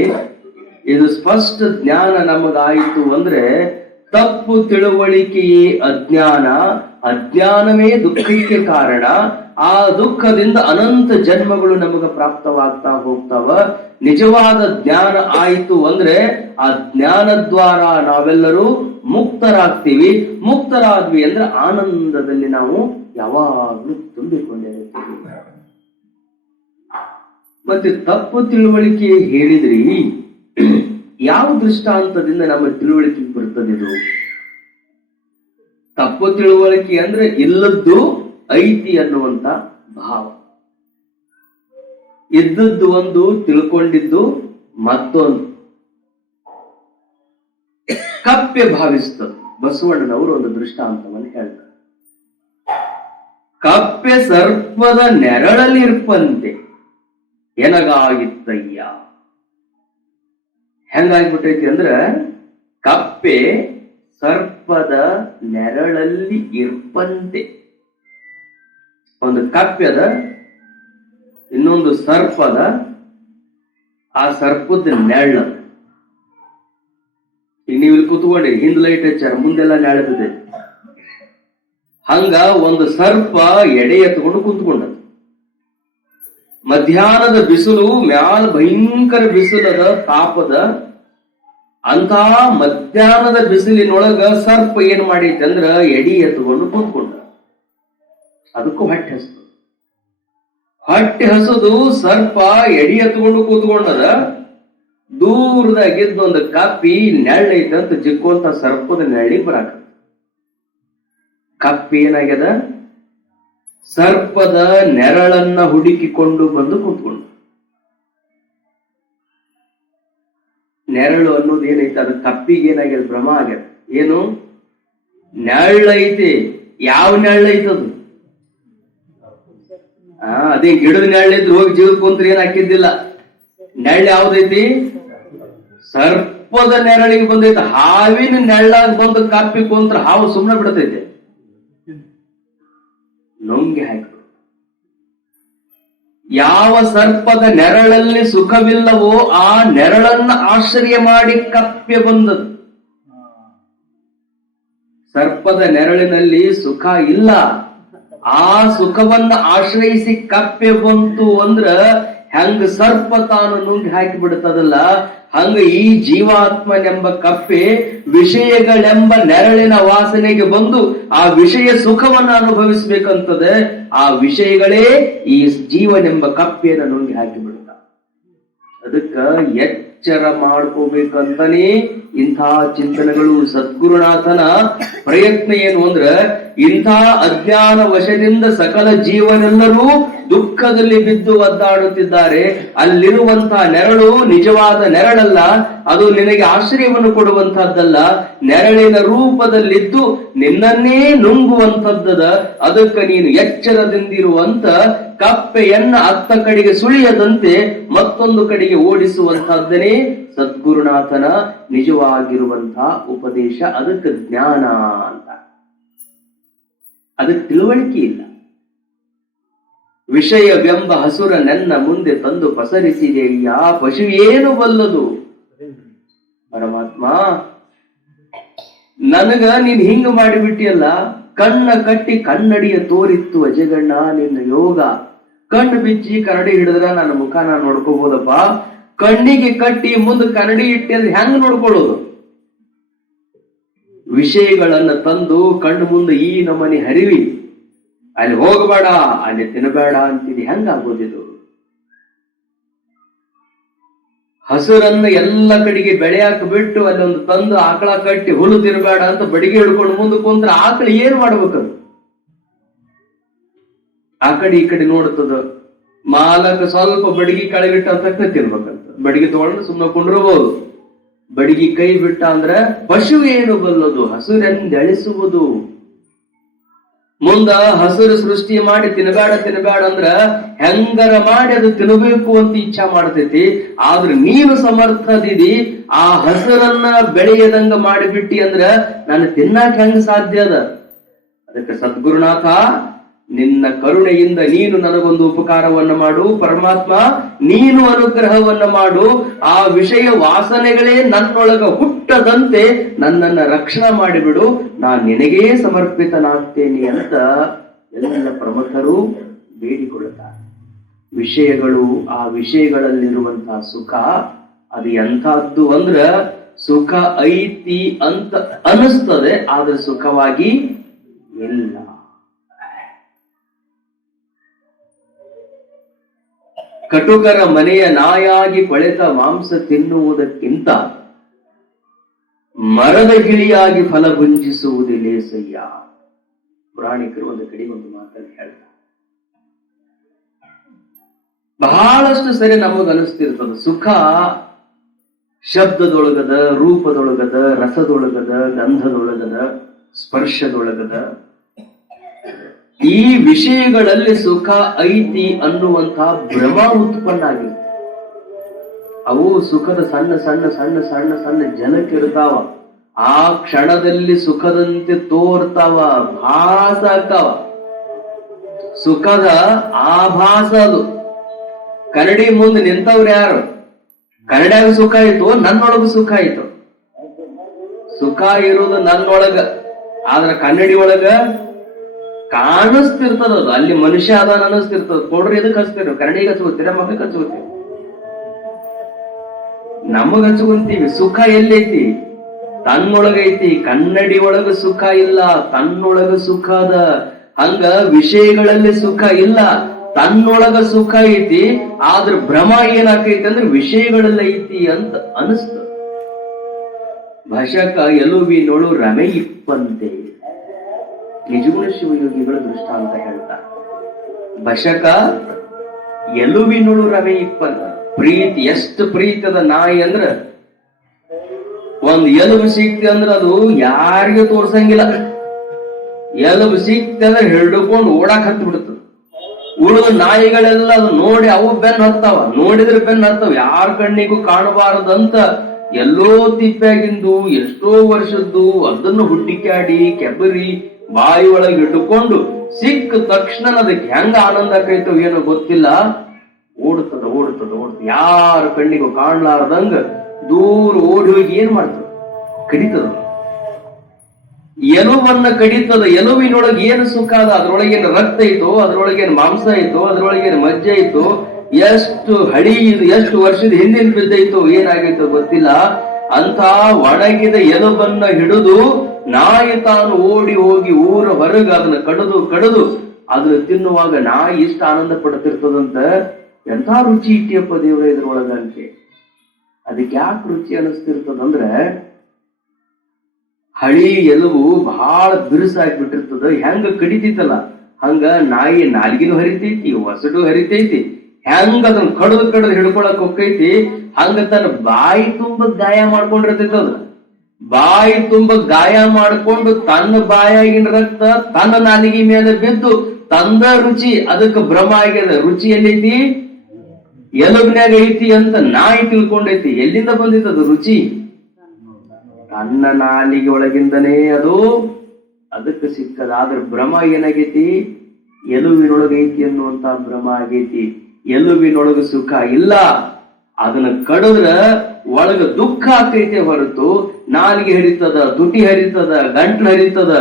ಇದು ಸ್ಪಷ್ಟ ಜ್ಞಾನ ನಮಗಾಯಿತು ಅಂದ್ರೆ ತಪ್ಪು ತಿಳುವಳಿಕೆಯೇ ಅಜ್ಞಾನ, ಅಜ್ಞಾನವೇ ದುಃಖಕ್ಕೆ ಕಾರಣ. ಆ ದುಃಖದಿಂದ ಅನಂತ ಜನ್ಮಗಳು ನಮಗ ಪ್ರಾಪ್ತವಾಗ್ತಾ ಹೋಗ್ತಾವ. ನಿಜವಾದ ಜ್ಞಾನ ಆಯಿತು ಅಂದ್ರೆ ಆ ಜ್ಞಾನದ್ವಾರ ನಾವೆಲ್ಲರೂ ಮುಕ್ತರಾಗ್ತೀವಿ. ಮುಕ್ತರಾದ್ವಿ ಅಂದ್ರೆ ಆನಂದದಲ್ಲಿ ನಾವು ಯಾವಾಗ್ಲೂ ತುಂಬಿಕೊಂಡಿರ್ತೀವಿ. ಮತ್ತೆ ತಪ್ಪು ತಿಳುವಳಿಕೆ ಹೇಳಿದ್ರಿ, ಯಾವ ದೃಷ್ಟಾಂತದಿಂದ ನಮ್ಮ ತಿಳುವಳಿಕೆ ಬರ್ತದೆ? ಇದು ತಪ್ಪು ತಿಳುವಳಿಕೆ ಅಂದ್ರೆ ಇಲ್ಲದ್ದು ಐತಿ ಅನ್ನುವಂತ ಭಾವ. ಇದ್ದದ್ದು ಒಂದು, ತಿಳ್ಕೊಂಡಿದ್ದು ಮತ್ತೊಂದು. ಕಪ್ಪೆ ಭಾವಿಸ್ತದೆ. ಬಸವಣ್ಣನವರು ಒಂದು ದೃಷ್ಟಾಂತವನ್ನು ಹೇಳ್ತಾರೆ. ಕಪ್ಪೆ ಸರ್ಪದ ನೆರಳಲ್ಲಿರ್ಪಂತೆ ಎನಗಾಗಿತ್ತಯ್ಯ. ಹೆಂಗಾಗ್ಬಿಟ್ಟೈತಿ ಅಂದ್ರ ಕಪ್ಪೆ ಸರ್ಪದ ನೆರಳಲ್ಲಿ ಇರ್ಪಂತೆ. ಒಂದು ಕಪ್ಪೆ ಅದ, ಇನ್ನೊಂದು ಸರ್ಪದ, ಆ ಸರ್ಪದ ನೆರಳ. ಈಗ ನೀವು ಇಲ್ಲಿ ಕೂತ್ಕೊಂಡಿ, ಹಿಂದ್ ಲೈಟ್ ಹಚ್ಚಾರ, ಮುಂದೆಲ್ಲ ನೆಳದಿದೆ. ಹಂಗ ಒಂದು ಸರ್ಪ ಎಡೆ ಎತ್ಕೊಂಡು ಕುಂತ್ಕೊಂಡ. ಮಧ್ಯಾಹ್ನದ ಬಿಸಿಲು ಮ್ಯಾಲ ಭಯಂಕರ ಬಿಸಿಲದ, ತಾಪದ. ಅಂತ ಮಧ್ಯಾಹ್ನದ ಬಿಸಿಲಿನೊಳಗ ಸರ್ಪ ಏನ್ ಮಾಡೈತೆ ಅಂದ್ರ ಎಡಿ ಎತ್ಕೊಂಡು ಕುಂತ್ಕೊಂಡ. ಅದಕ್ಕೂ ಹೊಟ್ಟೆ ಹಸದು. ಹೊಟ್ಟೆ ಹಸದು ಸರ್ಪ ಎಡಿ ಎತ್ಕೊಂಡು ಕೂತ್ಕೊಂಡದ. ದೂರದಾಗಿದ್ದ ಒಂದು ಕಪ್ಪಿ ನೆಳ್ಳೈತೆ ಅಂತ ಜಿಕ್ಕೊಂತ ಸರ್ಪದ ನೆಳ್ಳಿ ಬರಾಕ. ಕಪ್ಪಿ ಏನಾಗ್ಯದ? ಸರ್ಪದ ನೆರಳನ್ನ ಹುಡುಕಿಕೊಂಡು ಬಂದು ಕೂತ್ಕೊಂಡು. ನೆರಳು ಅನ್ನೋದು ಏನೈತೆ, ಅದು ಕಪ್ಪಿಗೆ ಏನಾಗ್ಯದ? ಭ್ರಮ ಆಗ್ಯದ. ಏನು? ನೆಳ್ಳೈತಿ. ಯಾವ ನೆಳ್ಳೈತದು? ಅದೇ ಗಿಡದ ನೆಳ್ಳಿದ್ರು ಹೋಗಿ ಜೀವ ಕುಂತ್ರೆ ಏನ್ ಹಾಕಿದ್ದಿಲ್ಲ. ನೆಳ್ಳು ಯಾವ್ದೈತಿ? ಸರ್ಪದ ನೆರಳಿಗೆ ಬಂದೈತಿ. ಹಾವಿನ ನೆಳ್ಳಾಗ ಬಂದು ಕಪ್ಪಿ ಕುಂತ್ರ ಹಾವು ಸುಮ್ಮನೆ ಬಿಡತೈತೆ, ನುಂಗಿ ಹಾಕಿ. ಯಾವ ಸರ್ಪದ ನೆರಳಲ್ಲಿ ಸುಖವಿಲ್ಲವೋ ಆ ನೆರಳನ್ನ ಆಶ್ರಯ ಮಾಡಿ ಕಪ್ಪೆ ಬಂದದ್ದು. ಸರ್ಪದ ನೆರಳಿನಲ್ಲಿ ಸುಖ ಇಲ್ಲ, ಆ ಸುಖವನ್ನ ಆಶ್ರಯಿಸಿ ಕಪ್ಪೆ ಬಂತು ಅಂದ್ರ ಹೆಂಗ ಸರ್ಪ ತಾನು ನುಂಗಿ ಹಾಕಿ ಬಿಡುತ್ತದಲ್ಲ, ಹಂಗ ಈ ಜೀವಾತ್ಮನೆಂಬ ಕಪ್ಪೆ ವಿಷಯಗಳೆಂಬ ನೆರಳಿನ ವಾಸನೆಗೆ ಬಂದು ಆ ವಿಷಯ ಸುಖವನ್ನ ಅನುಭವಿಸ್ಬೇಕಂತದೆ. ಆ ವಿಷಯಗಳೇ ಈ ಜೀವನೆಂಬ ಕಪ್ಪೆಯನ್ನು ನುಂಗಿ ಹಾಕಿ ಬಿಡುತ್ತ. ಅದಕ್ಕ ಎಚ್ಚರ ಮಾಡ್ಕೋಬೇಕಂತಾನೆ ಇಂಥ ಚಿಂತನೆಗಳು. ಸದ್ಗುರುನಾಥನ ಪ್ರಯತ್ನ ಏನು ಅಂದ್ರ, ಇಂಥ ಅಜ್ಞಾನ ವಶದಿಂದ ಸಕಲ ಜೀವನೆಲ್ಲರೂ ದುಃಖದಲ್ಲಿ ಬಿದ್ದು ಒದ್ದಾಡುತ್ತಿದ್ದಾರೆ. ಅಲ್ಲಿರುವಂತಹ ನೆರಳು ನಿಜವಾದ ನೆರಳಲ್ಲ, ಅದು ನಿನಗೆ ಆಶ್ರಯವನ್ನು ಕೊಡುವಂತಹದ್ದಲ್ಲ. ನೆರಳಿನ ರೂಪದಲ್ಲಿದ್ದು ನಿನ್ನನ್ನೇ ನುಂಗುವಂಥದ್ದದ. ಅದಕ್ಕೆ ನೀನು ಎಚ್ಚರದಿಂದಿರುವಂತ ಕಪ್ಪೆಯನ್ನ ಅತ್ತ ಕಡೆಗೆ ಸುಳಿಯದಂತೆ ಮತ್ತೊಂದು ಕಡೆಗೆ ಓಡಿಸುವಂತಹದ್ದನೇ ಸದ್ಗುರುನಾಥನ ನಿಜವಾಗಿರುವಂತಹ ಉಪದೇಶ. ಅದಕ್ಕೆ ಜ್ಞಾನ ಅಂತ. ಅದಕ್ಕೆ ತಿಳುವಳಿಕೆ ಇಲ್ಲ. ವಿಷಯವೆಂಬ ಹಸುರ ನನ್ನ ಮುಂದೆ ತಂದು ಪಸರಿಸಿದೆಯ್ಯ, ಪಶು ಏನು ಬಲ್ಲದು? ಪರಮಾತ್ಮ, ನನಗ ನೀನ್ ಹಿಂಗ ಮಾಡಿಬಿಟ್ಟಿಯಲ್ಲ. ಕಣ್ಣ ಕಟ್ಟಿ ಕನ್ನಡಿಯ ತೋರಿತ್ತು ಅಜಗಣ್ಣ ನಿನ್ನ ಯೋಗ. ಕಣ್ಣು ಬಿಚ್ಚಿ ಕನ್ನಡಿ ಹಿಡಿದ್ರ ನನ್ನ ಮುಖ ನಾನು ನೋಡ್ಕೋಬಹುದಪ್ಪ. ಕಣ್ಣಿಗೆ ಕಟ್ಟಿ ಮುಂದೆ ಕನ್ನಡಿ ಇಟ್ಟಿ ಅಂದ್ರೆ ಹೆಂಗ್ ನೋಡ್ಕೊಳ್ಳೋದು? ವಿಷಯಗಳನ್ನ ತಂದು ಕಣ್ಣು ಮುಂದೆ ಈ ನಮನಿ ಹರಿವಿ, ಅಲ್ಲಿ ಹೋಗಬೇಡ, ಅಲ್ಲಿ ತಿನ್ನಬೇಡ ಅಂತಿದ್ ಹೆಂಗಾಗೋದಿದು? ಹಸುರನ್ನ ಎಲ್ಲ ಕಡೆಗೆ ಬೆಳೆಯಾಕ ಬಿಟ್ಟು ಅಲ್ಲಿ ಒಂದು ತಂದು ಆಕಳ ಕಟ್ಟಿ ಹುಲ್ಲು ತಿನ್ನಬೇಡ ಅಂತ ಬಡಿಗೆ ಹಿಡ್ಕೊಂಡು ಮುಂದೆ ಕುಂತ್ರ ಆಕಳ ಏನ್ ಮಾಡ್ಬೇಕದು? ಆ ಕಡೆ ಈ ಕಡೆ ನೋಡ್ತದ. ಮಾಲಕ ಸ್ವಲ್ಪ ಬಡಿಗೆ ಕೆಳಗಿಟ್ಟ ತಕ್ಕ ತಿನ್ಬೇಕಂತ ಬಡಿಗೆ ತಗೊಂಡು ಸುಮ್ಮನೆ ಕುಂಡ್ರಬಹುದು. ಬಡಿಗೆ ಕೈ ಬಿಟ್ಟ ಅಂದ್ರ ಪಶು ಏನು ಬಲ್ಲದು? ಹಸುರೆಂದೆಳಿಸುವುದು. ಮುಂದ ಹಸುರು ಸೃಷ್ಟಿ ಮಾಡಿ ತಿನ್ನಬೇಡ ತಿನ್ನಬೇಡ ಅಂದ್ರ ಹೆಂಗರ ಮಾಡಿ ಅದು ತಿನ್ನಬೇಕು ಅಂತ ಇಚ್ಛಾ ಮಾಡ್ತೈತಿ. ಆದ್ರೆ ನೀನು ಸಮರ್ಥದಿದಿ ಆ ಹಸುರನ್ನ ಬೆಳೆಯದಂಗ ಮಾಡಿಬಿಟ್ಟಿ ಅಂದ್ರ ನಾನು ತಿನ್ನಾಕ ಹೆಂಗ ಸಾಧ್ಯ ಅದ? ಅದಕ್ಕೆ ಸದ್ಗುರುನಾಥ, ನಿನ್ನ ಕರುಣೆಯಿಂದ ನೀನು ನನಗೊಂದು ಉಪಕಾರವನ್ನ ಮಾಡು. ಪರಮಾತ್ಮ, ನೀನು ಅನುಗ್ರಹವನ್ನ ಮಾಡು. ಆ ವಿಷಯ ವಾಸನೆಗಳೇ ನನ್ನೊಳಗ ಹುಟ್ಟದಂತೆ ನನ್ನನ್ನ ರಕ್ಷಣಾ ಮಾಡಿಬಿಡು. ನಾನು ನಿನಗೇ ಸಮರ್ಪಿತನಾಗ್ತೇನೆ ಅಂತ ಎಲ್ಲ ಪ್ರಮುಖರು ಬೇಡಿಕೊಳ್ಳುತ್ತಾರೆ. ವಿಷಯಗಳು, ಆ ವಿಷಯಗಳಲ್ಲಿರುವಂತಹ ಸುಖ ಅದು ಎಂಥದ್ದು ಅಂದ್ರ ಸುಖ ಐತಿ ಅಂತ ಅನಿಸ್ತದೆ, ಆದ್ರೆ ಸುಖವಾಗಿ ಇಲ್ಲ. ಕಟುಕರ ಮನೆಯ ನಾಯಾಗಿ ಕೊಳೆತ ಮಾಂಸ ತಿನ್ನುವುದಕ್ಕಿಂತ ಮರದ ಗಿಳಿಯಾಗಿ ಫಲ ಭುಂಜಿಸುವುದು ಲೇಸಯ್ಯ. ಪುರಾಣಿಕರು ಒಂದು ಕಡೆ ಒಂದು ಮಾತನ್ನು ಹೇಳ್ತಾರೆ. ಬಹಳಷ್ಟು ಸರಿ ನಮಗನಿಸ್ತಿರ್ತದ ಸುಖ ಶಬ್ದದೊಳಗದ, ರೂಪದೊಳಗದ, ರಸದೊಳಗದ, ಗಂಧದೊಳಗದ, ಸ್ಪರ್ಶದೊಳಗದ. ಈ ವಿಷಯಗಳಲ್ಲಿ ಸುಖ ಐತಿ ಅನ್ನುವಂತಹ ಭ್ರಮ ಉತ್ಪನ್ನ ಆಗಿರುತ್ತೆ. ಅವು ಸುಖದ ಸಣ್ಣ ಸಣ್ಣ ಸಣ್ಣ ಸಣ್ಣ ಸಣ್ಣ ಜನಕ್ಕಿರ್ತಾವ. ಆ ಕ್ಷಣದಲ್ಲಿ ಸುಖದಂತೆ ತೋರ್ತಾವ, ಭಾಸ ಆಗ್ತಾವ. ಸುಖದ ಆಭಾಸ ಅದು. ಕನ್ನಡಿ ಮುಂದೆ ನಿಂತವ್ರು ಯಾರು? ಕನ್ನಡಿಯಾಗ ಸುಖ ಆಯ್ತು, ನನ್ನೊಳಗ ಸುಖ ಆಯ್ತು. ಸುಖ ಇರೋದು ನನ್ನೊಳಗ, ಆದ್ರ ಕನ್ನಡಿ ಒಳಗ ಕಾಣಿಸ್ತಿರ್ತದ. ಅದು ಅಲ್ಲಿ ಮನುಷ್ಯ ಅದಾನ ಅನಿಸ್ತಿರ್ತದ. ಕೊಡ್ರಿ ಇದಕ್ಕೆ ಹಚ್ತೀರಿ, ಕನ್ನಡಿಗೆ ಹಚ್ಕೋತೀರ, ಮಗಕ್ಕೆ ಹಚ್ಕೋತೀವಿ, ನಮಗ್ ಹಚ್ಕೊಂತೀವಿ. ಸುಖ ಎಲ್ಲೈತಿ? ತನ್ನೊಳಗೈತಿ. ಕನ್ನಡಿ ಒಳಗ ಸುಖ ಇಲ್ಲ, ತನ್ನೊಳಗ ಸುಖ ಅದ. ಹಂಗ ವಿಷಯಗಳಲ್ಲಿ ಸುಖ ಇಲ್ಲ, ತನ್ನೊಳಗ ಸುಖ ಐತಿ. ಆದ್ರ ಭ್ರಮ ಏನಾಕೈತಿ ಅಂದ್ರೆ ವಿಷಯಗಳಲ್ಲಿ ಐತಿ ಅಂತ ಅನಿಸ್ತ. ಭಾಷಕ ಎಲುಬಿನೊಳು ರಮೆ ಇಪ್ಪಂತೆ. ನಿಜಗುಣ ಶಿವಯೋಗಿಗಳ ದೃಷ್ಟಾಂತ ಹೇಳ್ತಾರೆ. ಬಶಕ ಎಲುಬಿನೊಳು ರಮೆ ಇಪ್ಪಂತ. ಪ್ರೀತಿ ಎಷ್ಟು ಪ್ರೀತದ ನಾಯಿ ಅಂದ್ರ ಒಂದ್ ಎಲುಬು ಸಿಕ್ತಿ ಅಂದ್ರ ಅದು ಯಾರಿಗೂ ತೋರ್ಸಂಗಿಲ್ಲ. ಎಲುಬು ಸಿಕ್ತಿ ಅಂದ್ರೆ ಹಿಡ್ಕೊಂಡು ಓಡಾಕ್ ಹತ್ತಿ ಬಿಡ್ತದ. ಉಳಿದ ನಾಯಿಗಳೆಲ್ಲ ಅದು ನೋಡಿ ಅವು ಬೆನ್ ಹತ್ತಾವ, ನೋಡಿದ್ರೆ ಬೆನ್ ಹತ್ತಾವ. ಯಾರ ಕಣ್ಣಿಗೂ ಕಾಣಬಾರದಂತ ಎಲ್ಲೋ ತಿಪ್ಪಾಗಿಂದು ಎಷ್ಟೋ ವರ್ಷದ್ದು ಅದನ್ನು ಹುಡ್ಡಿಕ್ಯಾಡಿ ಕೆಬರಿ ಬಾಯಿ ಒಳಗೆ ಇಟ್ಟುಕೊಂಡು ಸಿಕ್ಕ ತಕ್ಷಣ ಅದಕ್ಕೆ ಹೆಂಗ ಆನಂದ ಆಕೈತೋ ಏನೋ ಗೊತ್ತಿಲ್ಲ, ಓಡ್ತದ ಓಡ್ತದ ಓಡ್ತದ. ಯಾರ ಕಣ್ಣಿಗೂ ಕಾಣ್ಲಾರ್ದಂಗ ದೂರ ಓಡಿ ಹೋಗಿ ಏನ್ ಮಾಡ್ತದ? ಕಡಿತದ. ಎಲುಬನ್ನ ಕಡಿತದ. ಎಲುಬಿನೊಳಗೆ ಏನು ಸುಖ ಅದ? ಅದ್ರೊಳಗೇನು ರಕ್ತ ಐತೋ, ಅದ್ರೊಳಗೇನು ಮಾಂಸ ಐತೋ, ಅದ್ರೊಳಗೇನು ಮಜ್ಜೆ ಐತೋ, ಎಷ್ಟು ಹಳಿ ಎಷ್ಟು ವರ್ಷದ ಹಿಂದಿನ ಬಿದ್ದೈತೋ, ಏನಾಗೈತೋ ಗೊತ್ತಿಲ್ಲ. ಅಂತ ಒಣಗಿದ ಎಲುಬನ್ನ ಹಿಡಿದು ನಾಯಿ ತಾನು ಓಡಿ ಹೋಗಿ ಊರ ಹೊರಗೆ ಅದನ್ನ ಕಡಿದು ಅದನ್ನ ತಿನ್ನುವಾಗ ನಾಯಿ ಇಷ್ಟ ಆನಂದ ಪಡ್ತಿರ್ತದಂತ. ಎಂಥ ರುಚಿ ಇಟ್ಟಿಯಪ್ಪ ದೇವ್ರ ಇದ್ರೊಳಗ ಅಂತೆ. ಅದಕ್ಕೆ ಯಾಕೆ ರುಚಿ ಅನಿಸ್ತಿರ್ತದಂದ್ರೆ ಹಳಿ ಎಲುಬು ಬಹಳ ಬಿರುಸಾಗ್ಬಿಟ್ಟಿರ್ತದ. ಹೆಂಗ ಕಡಿತೈತಲ್ಲ ಹಂಗ ನಾಯಿ ನಾಲ್ಗಿನೂ ಹರಿತೈತಿ, ಹೊಸಡು ಹರಿತೈತಿ. ಹೆಂಗ ಅದನ್ನ ಕಡದು ಹಿಡ್ಕೊಳಕ್ ಹೋಗ್ತೈತಿ. ಹಂಗ ತನ್ನ ಬಾಯಿ ತುಂಬ ಗಾಯ ಮಾಡ್ಕೊಂಡಿರ್ತೈತ. ಅದು ಬಾಯಿ ತುಂಬ ಗಾಯ ಮಾಡ್ಕೊಂಡು ತನ್ನ ಬಾಯಾಗಿನ ರಕ್ತ ತನ್ನ ನಾಲಿಗೆ ಮೇಲೆ ಬಿದ್ದು ತಂದ ರುಚಿ ಅದಕ್ಕೆ ಭ್ರಮ ಆಗ್ಯದ. ರುಚಿ ಎಲ್ಲೈತಿ? ಎಲುಬಿನ್ಯಾಗ ಐತಿ ಅಂತ ನಾಯಿ ತಿಳ್ಕೊಂಡೈತಿ. ಎಲ್ಲಿಂದ ಬಂದಿತ್ತದು ರುಚಿ? ತನ್ನ ನಾಲಿಗೆ ಒಳಗಿಂದನೇ ಅದು ಅದಕ್ಕೆ ಸಿಕ್ಕದ. ಆದ್ರೆ ಭ್ರಮ ಏನಾಗೈತಿ? ಎಲುಬಿನೊಳಗೈತಿ ಅನ್ನುವಂತ ಭ್ರಮ ಆಗೈತಿ. ಎಲುಬಿನೊಳಗ ಸುಖ ಇಲ್ಲ. ಅದನ್ನ ಕಡಿದ್ರ ಒಳಗ ದುಃಖ ಆಗ್ತೈತೆ ಹೊರತು ನಾಲಿಗೆ ಹರಿತದ, ತುಟಿ ಹರಿತದ, ಗಂಟ್ಲು ಹರಿತದ.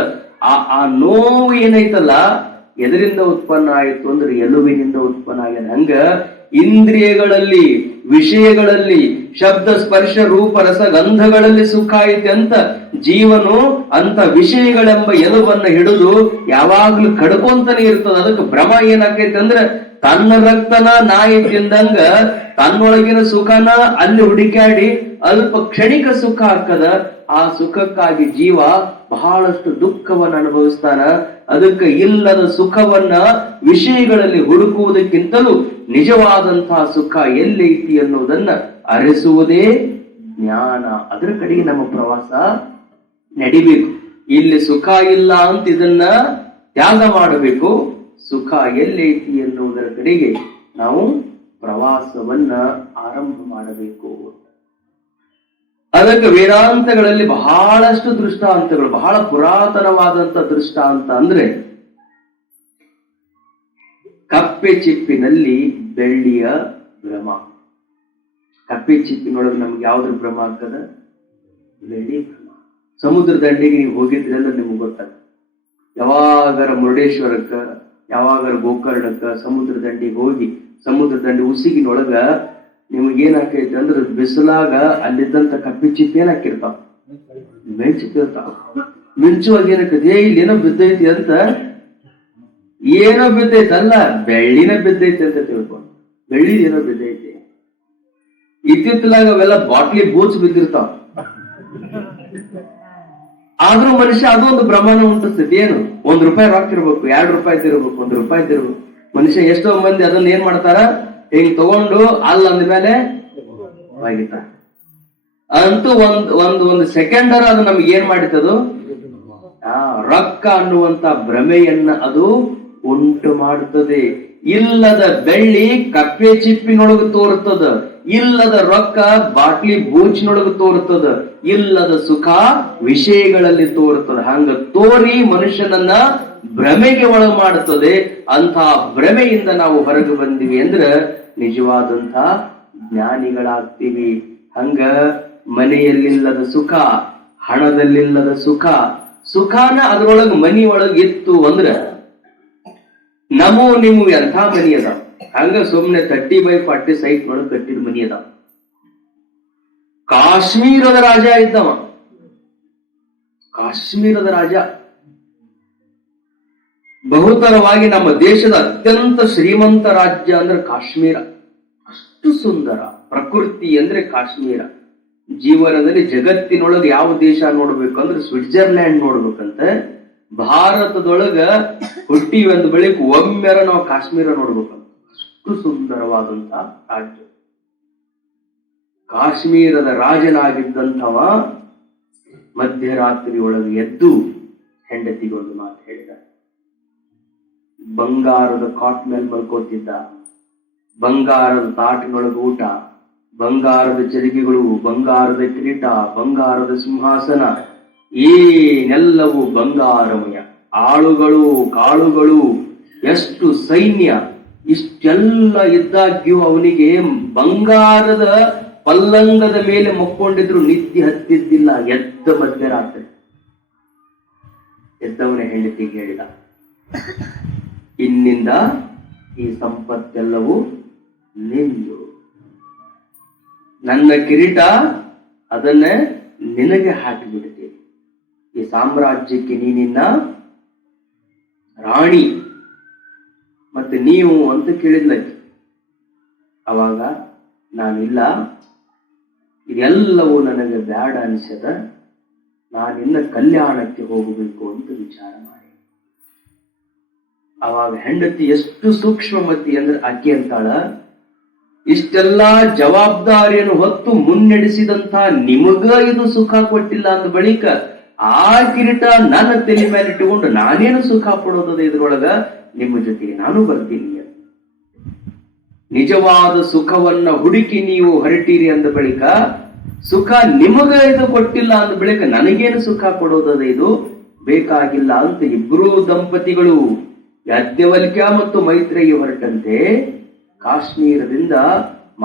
ಆ ನೋವು ಏನೈತಲ್ಲ ಎದರಿಂದ ಉತ್ಪನ್ನ ಆಯಿತು ಅಂದ್ರೆ ಎಲುಬಿನಿಂದ ಉತ್ಪನ್ನ ಆಗ್ಯದ. ಹಂಗ ಇಂದ್ರಿಯಗಳಲ್ಲಿ, ವಿಷಯಗಳಲ್ಲಿ, ಶಬ್ದ ಸ್ಪರ್ಶ ರೂಪ ರಸ ಗಂಧಗಳಲ್ಲಿ ಸುಖ ಐತೆ ಅಂತ ಜೀವನು ಅಂತ ವಿಷಯಗಳೆಂಬ ಎಲುಬನ್ನ ಹಿಡಿದು ಯಾವಾಗ್ಲೂ ಕಡ್ಕೊಂತಾನೆ ಇರ್ತದ. ಅದಕ್ಕೆ ಭ್ರಮ ಏನಾಕೈತೆ ಅಂದ್ರೆ ತನ್ನ ರಕ್ತನ ನಾಯಿ ತಿಂದಂಗ ತನ್ನೊಳಗಿನ ಸುಖನ ಅಲ್ಲಿ ಹುಡುಕಾಡಿ ಅಲ್ಪ ಕ್ಷಣಿಕ ಸುಖ ಹಾಕದ. ಆ ಸುಖಕ್ಕಾಗಿ ಜೀವ ಬಹಳಷ್ಟು ದುಃಖವನ್ನು ಅನುಭವಿಸ್ತಾನ. ಅದಕ್ಕೆ ಇಲ್ಲದ ಸುಖವನ್ನ ವಿಷಯಗಳಲ್ಲಿ ಹುಡುಕುವುದಕ್ಕಿಂತಲೂ ನಿಜವಾದಂತಹ ಸುಖ ಎಲ್ಲೈತಿ ಅನ್ನೋದನ್ನ ಅರಿಸುವುದೇ ಜ್ಞಾನ. ಅದರ ಕಡೆಗೆ ನಮ್ಮ ಪ್ರವಾಸ ನಡಿಬೇಕು. ಇಲ್ಲಿ ಸುಖ ಇಲ್ಲ ಅಂತ ಇದನ್ನ ತ್ಯಾಗ ಮಾಡಬೇಕು. ಸುಖ ಎಲ್ಲೈತಿ ಎನ್ನುವುದರ ಕಡೆಗೆ ನಾವು ಪ್ರವಾಸವನ್ನ ಆರಂಭ ಮಾಡಬೇಕು. ಅದಕ್ಕೆ ವೇದಾಂತಗಳಲ್ಲಿ ಬಹಳಷ್ಟು ದೃಷ್ಟಾಂತಗಳು, ಬಹಳ ಪುರಾತನವಾದಂತ ದೃಷ್ಟಾಂತ ಅಂದ್ರೆ ಕಪ್ಪೆ ಚಿಪ್ಪಿನಲ್ಲಿ ಬೆಳ್ಳಿಯ ಭ್ರಮ. ಕಪ್ಪೆ ಚಿಪ್ಪಿನೊಳಗೆ ನಮ್ಗೆ ಯಾವ್ದ್ರ ಭ್ರಮ ಆಗ್ತದ? ಬೆಳ್ಳಿ ಭ್ರಮ. ಸಮುದ್ರ ದಂಡೆಗೆ ನೀವು ಹೋಗಿದ್ರಿ ಅಂದ್ರೆ ನಿಮ್ಗೆ ಗೊತ್ತಾಗ, ಯಾವಾಗರ ಮುರುಡೇಶ್ವರಕ್ಕ, ಯಾವಾಗರ ಗೋಕರ್ಣಕ್ಕ ಸಮುದ್ರ ದಂಡಿಗೆ ಹೋಗಿ ಸಮುದ್ರ ದಂಡೆ ಉಸಿಗಿನೊಳಗ ನಿಮಗೇನಾಕೈತಿ ಅಂದ್ರೆ ಬಿಸಿಲಾಗ ಅಲ್ಲಿದ್ದಂತ ಕಪ್ಪಿ ಚಿಪ್ಪಿ ಏನಾಕಿರ್ತಾವ? ಮಿಂಚಿರ್ತಾವ. ಮಿಂಚುವಾಗ ಏನಕ್ಕೈತಿ, ಇಲ್ಲಿ ಏನೋ ಬಿದ್ದೈತಿ ಅಂತ, ಏನೋ ಬಿದ್ದೈತಿ ಅಲ್ಲ, ಬೆಳ್ಳಿನ ಬಿದ್ದೈತಿ ಅಂತ ತಿಳ್ಕೊಂಡು, ಬೆಳ್ಳಿ ಏನೋ ಬಿದ್ದೈತಿ. ಇತ್ತಿತ್ತಲಾಗ ಅವೆಲ್ಲ ಬಾಟ್ಲಿ ಬೂಚ್ ಬಿದ್ದಿರ್ತಾವ. ಆದ್ರೂ ಮನುಷ್ಯ ಅದೊಂದು ಭ್ರಮಣ ಉಂಟಿಸ್ತೈತಿ. ಏನು, ₹1 ರೊಕ್ಕ ಇರ್ಬೇಕು, ₹2 ಇರ್ಬೇಕು, ₹1 ಇರ್ಬೇಕು. ಮನುಷ್ಯ ಎಷ್ಟೋ ಮಂದಿ ಅದನ್ನ ಏನ್ ಮಾಡ್ತಾರ, ಹಿಂಗ್ ತಗೊಂಡು ಅಲ್ಲ ಅಂದ್ಮೇಲೆ ಒಗಿತಾರ. ಅಂತೂ ಒಂದು ಸೆಕೆಂಡರ ಅದು ನಮ್ಗೆ ಏನ್ ಮಾಡಿತದು, ರೊಕ್ಕ ಅನ್ನುವಂತ ಭ್ರಮೆಯನ್ನ ಅದು ಉಂಟು ಮಾಡುತ್ತದೆ. ಇಲ್ಲದ ಬೆಳ್ಳಿ ಕಪ್ಪೆ ಚಿಪ್ಪಿನೊಳಗೆ ತೋರುತ್ತದ, ಇಲ್ಲದ ರೊಕ್ಕ ಬಾಟ್ಲಿ ಬೂಚಿನೊಳಗೆ ತೋರುತ್ತದ, ಇಲ್ಲದ ಸುಖ ವಿಷಯಗಳಲ್ಲಿ ತೋರುತ್ತದೆ. ಹಂಗ ತೋರಿ ಮನುಷ್ಯನನ್ನ ಭ್ರಮೆಗೆ ಒಳಗೆ ಮಾಡುತ್ತದೆ. ಅಂತ ಭ್ರಮೆಯಿಂದ ನಾವು ಹೊರಗೆ ಬಂದಿವಿ ಅಂದ್ರೆ ನಿಜವಾದಂತ ಜ್ಞಾನಿಗಳಾಗ್ತೀವಿ. ಹಂಗ ಮನೆಯಲ್ಲಿಲ್ಲದ ಸುಖ, ಹಣದಲ್ಲಿಲ್ಲದ ಸುಖ, ಸುಖಾನ ಅದ್ರೊಳಗ ಮನಿ ಒಳಗೆ ಇತ್ತು ಅಂದ್ರೆ ನೀವು ಎಂಥ ಮನಿ ಅದ. ಹಂಗ ಸುಮ್ನೆ 30x40 ಸೈಟ್ ಒಳಗೆ ಕಟ್ಟಿದ ಮನಿ ಅದ. ಕಾಶ್ಮೀರದ ರಾಜ ಇದ್ದವ, ಕಾಶ್ಮೀರದ ರಾಜ. ಬಹುತರವಾಗಿ ನಮ್ಮ ದೇಶದ ಅತ್ಯಂತ ಶ್ರೀಮಂತ ರಾಜ್ಯ ಅಂದ್ರೆ ಕಾಶ್ಮೀರ. ಅಷ್ಟು ಸುಂದರ ಪ್ರಕೃತಿ ಅಂದ್ರೆ ಕಾಶ್ಮೀರ. ಜೀವನದಲ್ಲಿ ಜಗತ್ತಿನೊಳಗೆ ಯಾವ ದೇಶ ನೋಡ್ಬೇಕು ಅಂದ್ರೆ ಸ್ವಿಟ್ಜರ್ಲ್ಯಾಂಡ್ ನೋಡ್ಬೇಕಂತ. ಭಾರತದೊಳಗ ಹುಟ್ಟಿ ಒಂದು ಬಳಿಕ ಒಮ್ಮೆರ ನಾವು ಕಾಶ್ಮೀರ ನೋಡ್ಬೇಕಂತ. ಅಷ್ಟು ಸುಂದರವಾದಂತ ರಾಜ್ಯ. ಕಾಶ್ಮೀರದ ರಾಜನಾಗಿದ್ದಂಥವ ಮಧ್ಯರಾತ್ರಿ ಒಳಗೆ ಎದ್ದು ಹೆಂಡತಿಗೊಂದು ಮಾತು ಹೇಳಿದ. ಬಂಗಾರದ ಕಾಟ್ ಮೇಲೆ ಮಲ್ಕೋತಿದ್ದ, ಬಂಗಾರದ ತಾಟಿನೊಳಗೆ ಊಟ, ಬಂಗಾರದ ಚರಿಗೆಗಳು, ಬಂಗಾರದ ಕಿರೀಟ, ಬಂಗಾರದ ಸಿಂಹಾಸನ, ಏನೆಲ್ಲವೂ ಬಂಗಾರಮಯ. ಆಳುಗಳು, ಕಾಳುಗಳು, ಎಷ್ಟು ಸೈನ್ಯ, ಇಷ್ಟೆಲ್ಲ ಇದ್ದಾಗ್ಯೂ ಅವನಿಗೆ ಬಂಗಾರದ ಪಲ್ಲಂಗದ ಮೇಲೆ ಮಕ್ಕೊಂಡಿದ್ರು ನಿದ್ದೆ ಹತ್ತಿದ್ದಿಲ್ಲ. ಎದ್ದ ಮಧ್ಯರಾತ್ರಿ ಎದ್ದವನ ಹೆಂಡತಿಗೆ ಹೇಳಿದ, ಇನ್ನಿಂದ ಈ ಸಂಪತ್ತೆಲ್ಲವೂ ನಿಂದು, ನನ್ನ ಕಿರೀಟ ಅದನ್ನೇ ನಿನಗೆ ಹಾಕಿಬಿಡ್ತೀನಿ, ಈ ಸಾಮ್ರಾಜ್ಯಕ್ಕೆ ನೀನಿನ್ನ ರಾಣಿ, ಮತ್ತೆ ನೀವು ಅಂತ ಕೇಳಿದ್ಲಕ್ಕೆ. ಅವಾಗ ನಾನಿಲ್ಲ, ಇದೆಲ್ಲವೂ ನನಗೆ ಬ್ಯಾಡ ಅನಿಸದ, ನಾನಿನ್ನ ಕಲ್ಯಾಣಕ್ಕೆ ಹೋಗಬೇಕು ಅಂತ ವಿಚಾರ ಮಾಡಿ. ಅವಾಗ ಹೆಂಡತಿ ಎಷ್ಟು ಸೂಕ್ಷ್ಮಮತಿ ಅಂದ್ರೆ ಆಕೆ ಅಂತಾಳ, ಇಷ್ಟೆಲ್ಲಾ ಜವಾಬ್ದಾರಿಯನ್ನು ಹೊತ್ತು ಮುನ್ನಡೆಸಿದಂತ ನಿಮಗ ಇದು ಸುಖ ಕೊಟ್ಟಿಲ್ಲ ಅಂದ ಬಳಿಕ ಆ ಕಿರೀಟ ನನ್ನ ತಲೆ ಮೇಲೆ ಇಟ್ಟುಕೊಂಡು ನಾನೇನು ಸುಖ ಪಡೋದದ, ಇದ್ರೊಳಗ ನಿಮ್ಮ ಜೊತೆಗೆ ನಾನು ಬರ್ತೀನಿ. ನಿಜವಾದ ಸುಖವನ್ನ ಹುಡುಕಿ ನೀವು ಹೊರಟೀರಿ ಅಂದ ಬಳಿಕ ಸುಖ ನಿಮಗ ಇದು ಕೊಟ್ಟಿಲ್ಲ ಅಂದ ಬಳಿಕ ನನಗೇನು ಸುಖ ಕೊಡೋದದ, ಇದು ಬೇಕಾಗಿಲ್ಲ ಅಂತ ಇಬ್ಬರೂ ದಂಪತಿಗಳು ಯಾಜ್ಞವಲ್ಕ್ಯ ಮತ್ತು ಮೈತ್ರೇಯಿ ಹೊರಟಂತೆ ಕಾಶ್ಮೀರದಿಂದ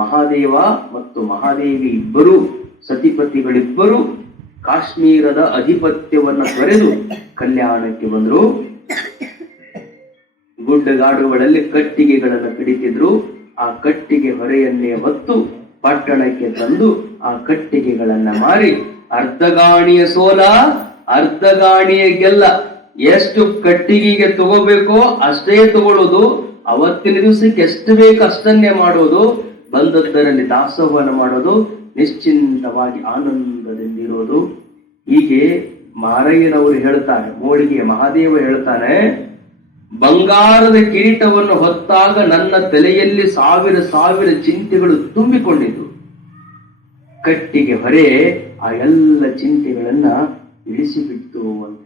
ಮಹಾದೇವ ಮತ್ತು ಮಹಾದೇವಿ ಇಬ್ಬರು ಸತಿಪತಿಗಳಿಬ್ಬರು ಕಾಶ್ಮೀರದ ಅಧಿಪತ್ಯವನ್ನ ತೊರೆದು ಕಲ್ಯಾಣಕ್ಕೆ ಬಂದರು. ಗುಡ್ಡಗಾಡುಗಳಲ್ಲಿ ಕಟ್ಟಿಗೆಗಳನ್ನು ಕಡಿತಿದ್ರು. ಆ ಕಟ್ಟಿಗೆ ಹೊರೆಯನ್ನೇ ಹೊತ್ತು ಪಟ್ಟಣಕ್ಕೆ ತಂದು ಆ ಕಟ್ಟಿಗೆಗಳನ್ನ ಮಾರಿ ಅರ್ಧಗಾಣಿಯ ಸೋಲ ಅರ್ಧಗಾಣಿಯ ಗೆಲ್ಲ. ಎಷ್ಟು ಕಟ್ಟಿಗೆಗೆ ತಗೋಬೇಕೋ ಅಷ್ಟೇ ತಗೊಳ್ಳೋದು, ಅವತ್ತಿನ ದಿವಸಕ್ಕೆ ಎಷ್ಟು ಬೇಕು ಅಷ್ಟನ್ನೇ ಮಾಡೋದು, ಬಂದದ್ದರಲ್ಲಿ ದಾಸೋಹನ ಮಾಡೋದು, ನಿಶ್ಚಿಂತವಾಗಿ ಆನಂದದಿಂದಿರೋದು. ಹೀಗೆ ಮಾರಯ್ಯನವರು ಹೇಳ್ತಾರೆ, ಮೋಳಿಗೆಯ ಮಹಾದೇವ ಹೇಳ್ತಾನೆ, ಬಂಗಾರದ ಕಿರೀಟವನ್ನು ಹೊತ್ತಾಗ ನನ್ನ ತಲೆಯಲ್ಲಿ ಸಾವಿರ ಸಾವಿರ ಚಿಂತೆಗಳು ತುಂಬಿಕೊಂಡಿದ್ದು, ಕಟ್ಟಿಗೆ ಹೊರೆ ಆ ಎಲ್ಲ ಚಿಂತೆಗಳನ್ನ ಇಳಿಸಿಬಿಟ್ಟು ಅಂತ.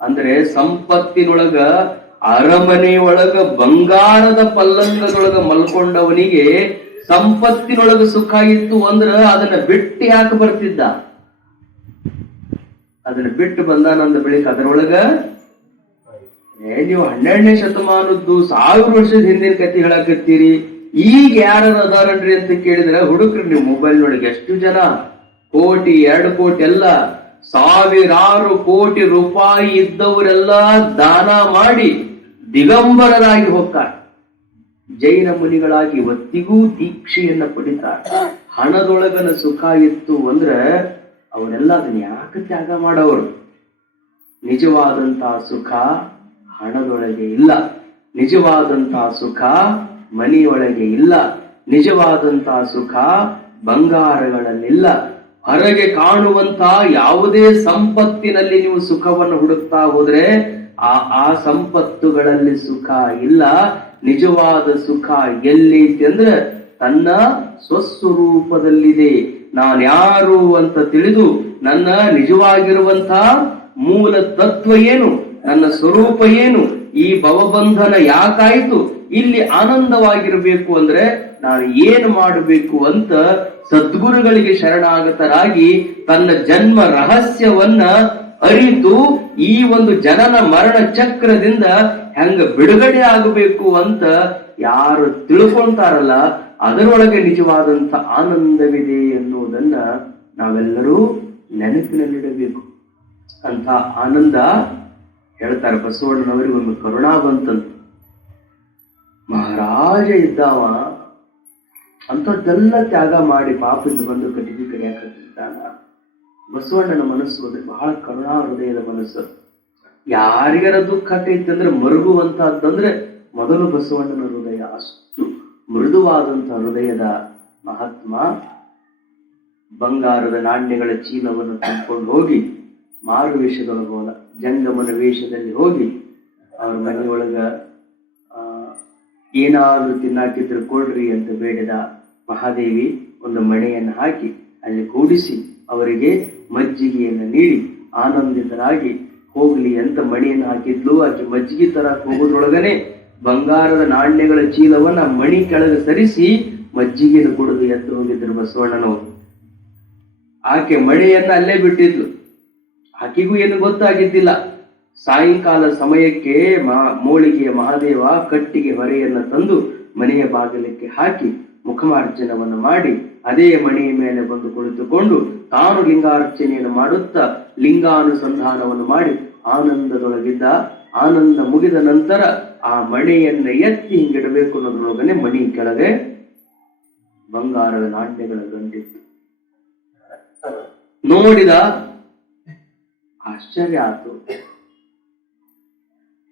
ಅಂದ್ರೆ ಸಂಪತ್ತಿನೊಳಗ ಅರಮನೆಯೊಳಗ ಬಂಗಾರದ ಪಲ್ಲಂಗದೊಳಗ ಮಲ್ಕೊಂಡವನಿಗೆ ಸಂಪತ್ತಿನೊಳಗ ಸುಖ ಇತ್ತು ಅಂದ್ರ ಅದನ್ನ ಬಿಟ್ಟು ಯಾಕೆ ಬರ್ತಿದ್ದ? ಅದನ್ನ ಬಿಟ್ಟು ಬಂದಾನಂದ ಬಳಿಕ ಅದರೊಳಗ ನೀವು 12ನೇ ಶತಮಾನದ್ದು 1000 ವರ್ಷದ ಹಿಂದಿನ ಕಥೆ ಹೇಳಕತ್ತೀರಿ, ಈಗ ಯಾರು ಅದಾರನ್ರಿ ಅಂತ ಕೇಳಿದ್ರೆ ಹುಡುಕ್ರಿ ನೀವು ಮೊಬೈಲ್ ನೊಳಗೆ ಎಷ್ಟು ಜನ ಕೋಟಿ 2 ಕೋಟಿ ಎಲ್ಲ ಸಾವಿರಾರು ಕೋಟಿ ರೂಪಾಯಿ ಇದ್ದವರೆಲ್ಲ ದಾನ ಮಾಡಿ ದಿಗಂಬರರಾಗಿ ಹೋಗ್ತಾರೆ. ಜೈನ ಮುನಿಗಳಾಗಿ ಇವತ್ತಿಗೂ ದೀಕ್ಷೆಯನ್ನ ಪಡಿತಾರೆ. ಹಣದೊಳಗನ ಸುಖ ಇತ್ತು ಅಂದ್ರೆ ಅವರೆಲ್ಲ ಅದನ್ನ ಯಾಕೆ ತ್ಯಾಗ ಮಾಡೋರು? ನಿಜವಾದಂತಹ ಸುಖ ಹಣದೊಳಗೆ ಇಲ್ಲ, ನಿಜವಾದಂತಹ ಸುಖ ಮನೆಯೊಳಗೆ ಇಲ್ಲ, ನಿಜವಾದಂತಹ ಸುಖ ಬಂಗಾರಗಳಲ್ಲಿಲ್ಲ. ಹೊರಗೆ ಕಾಣುವಂತಹ ಯಾವುದೇ ಸಂಪತ್ತಿನಲ್ಲಿ ನೀವು ಸುಖವನ್ನು ಹುಡುಕ್ತಾ ಹೋದ್ರೆ ಆ ಸಂಪತ್ತುಗಳಲ್ಲಿ ಸುಖ ಇಲ್ಲ. ನಿಜವಾದ ಸುಖ ಎಲ್ಲೈತಿ ಅಂದ್ರೆ ತನ್ನ ಸ್ವಸ್ವರೂಪದಲ್ಲಿದೆ. ನಾನ್ಯಾರು ಅಂತ ತಿಳಿದು ನನ್ನ ನಿಜವಾಗಿರುವಂತಹ ಮೂಲ ತತ್ವ ಏನು, ನನ್ನ ಸ್ವರೂಪ ಏನು, ಈ ಭವಬಂಧನ ಯಾಕಾಯ್ತು, ಇಲ್ಲಿ ಆನಂದವಾಗಿರಬೇಕು ಅಂದ್ರೆ ನಾನು ಏನು ಮಾಡಬೇಕು ಅಂತ ಸದ್ಗುರುಗಳಿಗೆ ಶರಣಾಗತರಾಗಿ ತನ್ನ ಜನ್ಮ ರಹಸ್ಯವನ್ನ ಅರಿತು ಈ ಒಂದು ಜನನ ಮರಣ ಚಕ್ರದಿಂದ ಹೆಂಗ ಬಿಡುಗಡೆ ಆಗಬೇಕು ಅಂತ ಯಾರು ತಿಳ್ಕೊಂತಾರಲ್ಲ ಅದರೊಳಗೆ ನಿಜವಾದಂತ ಆನಂದವಿದೆ ಎನ್ನುವುದನ್ನ ನಾವೆಲ್ಲರೂ ನೆನಪಿನಲ್ಲಿಡಬೇಕು. ಅಂತ ಆನಂದ ಹೇಳ್ತಾರೆ ಬಸವಣ್ಣನವರಿಗೆ ಒಂದು ಕರುಣಾ ಬಂತಂತ. ಮಹಾರಾಜ ಇದ್ದಾವ ಅಂಥದ್ದೆಲ್ಲ ತ್ಯಾಗ ಮಾಡಿ ಪಾಪದಿಂದ ಬಂದು ಕಟ್ಟಿಗೆ ಕಡಿಯಾಕತ್ತಿದ್ದಾನ. ಬಸವಣ್ಣನ ಮನಸ್ಸು ಅಂದ್ರೆ ಬಹಳ ಕರುಣಾ ಹೃದಯದ ಮನಸ್ಸು. ಯಾರಿಗಾರ ದುಃಖ ಆಕೈತಿ ಅಂದ್ರೆ ಮರುಗುವಂತಹದ್ದಂದ್ರೆ ಮೊದಲು ಬಸವಣ್ಣನ ಹೃದಯ. ಅಷ್ಟು ಮೃದುವಾದಂತ ಹೃದಯದ ಮಹಾತ್ಮ. ಬಂಗಾರದ ನಾಣ್ಯಗಳ ಚೀಲವನ್ನು ತಂದ್ಕೊಂಡು ಹೋಗಿ ಮಾರು ವೇಷದೊಳಗೋಲ ಜಂಗಮನ ವೇಷದಲ್ಲಿ ಹೋಗಿ ಅವ್ರ ಮನೆಯೊಳಗ ಏನಾದ್ರೂ ತಿನ್ನಾಕಿದ್ರು ಕೊಡ್ರಿ ಅಂತ ಬೇಡಿದ ಮಹಾದೇವಿ ಒಂದು ಮಣೆಯನ್ನು ಹಾಕಿ ಅಲ್ಲಿ ಕೂಡಿಸಿ ಅವರಿಗೆ ಮಜ್ಜಿಗೆಯನ್ನು ನೀಡಿ ಆನಂದಿತರಾಗಿ ಹೋಗ್ಲಿ ಅಂತ ಮಣಿಯನ್ನು ಹಾಕಿದ್ಲು. ಆಕೆ ಮಜ್ಜಿಗೆ ತರ ಹೋಗೋದ್ರೊಳಗನೆ ಬಂಗಾರದ ನಾಣ್ಯಗಳ ಚೀಲವನ್ನ ಮಣಿ ಕೆಳಗೆ ಸರಿಸಿ ಮಜ್ಜಿಗೆಯನ್ನು ಕುಡಿದು ಎದ್ದು ಹೋಗಿದ್ರು ಬಸವಣ್ಣನವರು. ಆಕೆ ಮಣೆಯನ್ನ ಅಲ್ಲೇ ಬಿಟ್ಟಿದ್ಲು. ಆಕೆಗೂ ಏನು ಗೊತ್ತಾಗಿದ್ದಿಲ್ಲ. ಸಾಯಂಕಾಲ ಸಮಯಕ್ಕೆ ಮೋಳಿಗೆಯ ಮಹಾದೇವ ಕಟ್ಟಿಗೆ ಹೊರೆಯನ್ನ ತಂದು ಮನೆಯ ಬಾಗಿಲಕ್ಕೆ ಹಾಕಿ ಮುಖಮಾರ್ಜನವನ್ನು ಮಾಡಿ ಅದೇ ಮನೆಯ ಮೇಲೆ ಬಂದು ಕುಳಿತುಕೊಂಡು ತಾನು ಲಿಂಗಾರ್ಚನೆಯನ್ನು ಮಾಡುತ್ತಾ ಲಿಂಗಾನುಸಂಧಾನವನ್ನು ಮಾಡಿ ಆನಂದದೊಳಗಿದ್ದ. ಆನಂದ ಮುಗಿದ ನಂತರ ಆ ಮಣೆಯನ್ನ ಎತ್ತಿ ಹಿಂಗಿಡಬೇಕು ಅನ್ನೋದ್ರೊಳಗನೆ ಮಣಿ ಕೆಳಗೆ ಬಂಗಾರದ ನಾಣ್ಯಗಳ ಗಂಟಿತ್ತು. ನೋಡಿದ, ಆಶ್ಚರ್ಯ ಆಯ್ತು.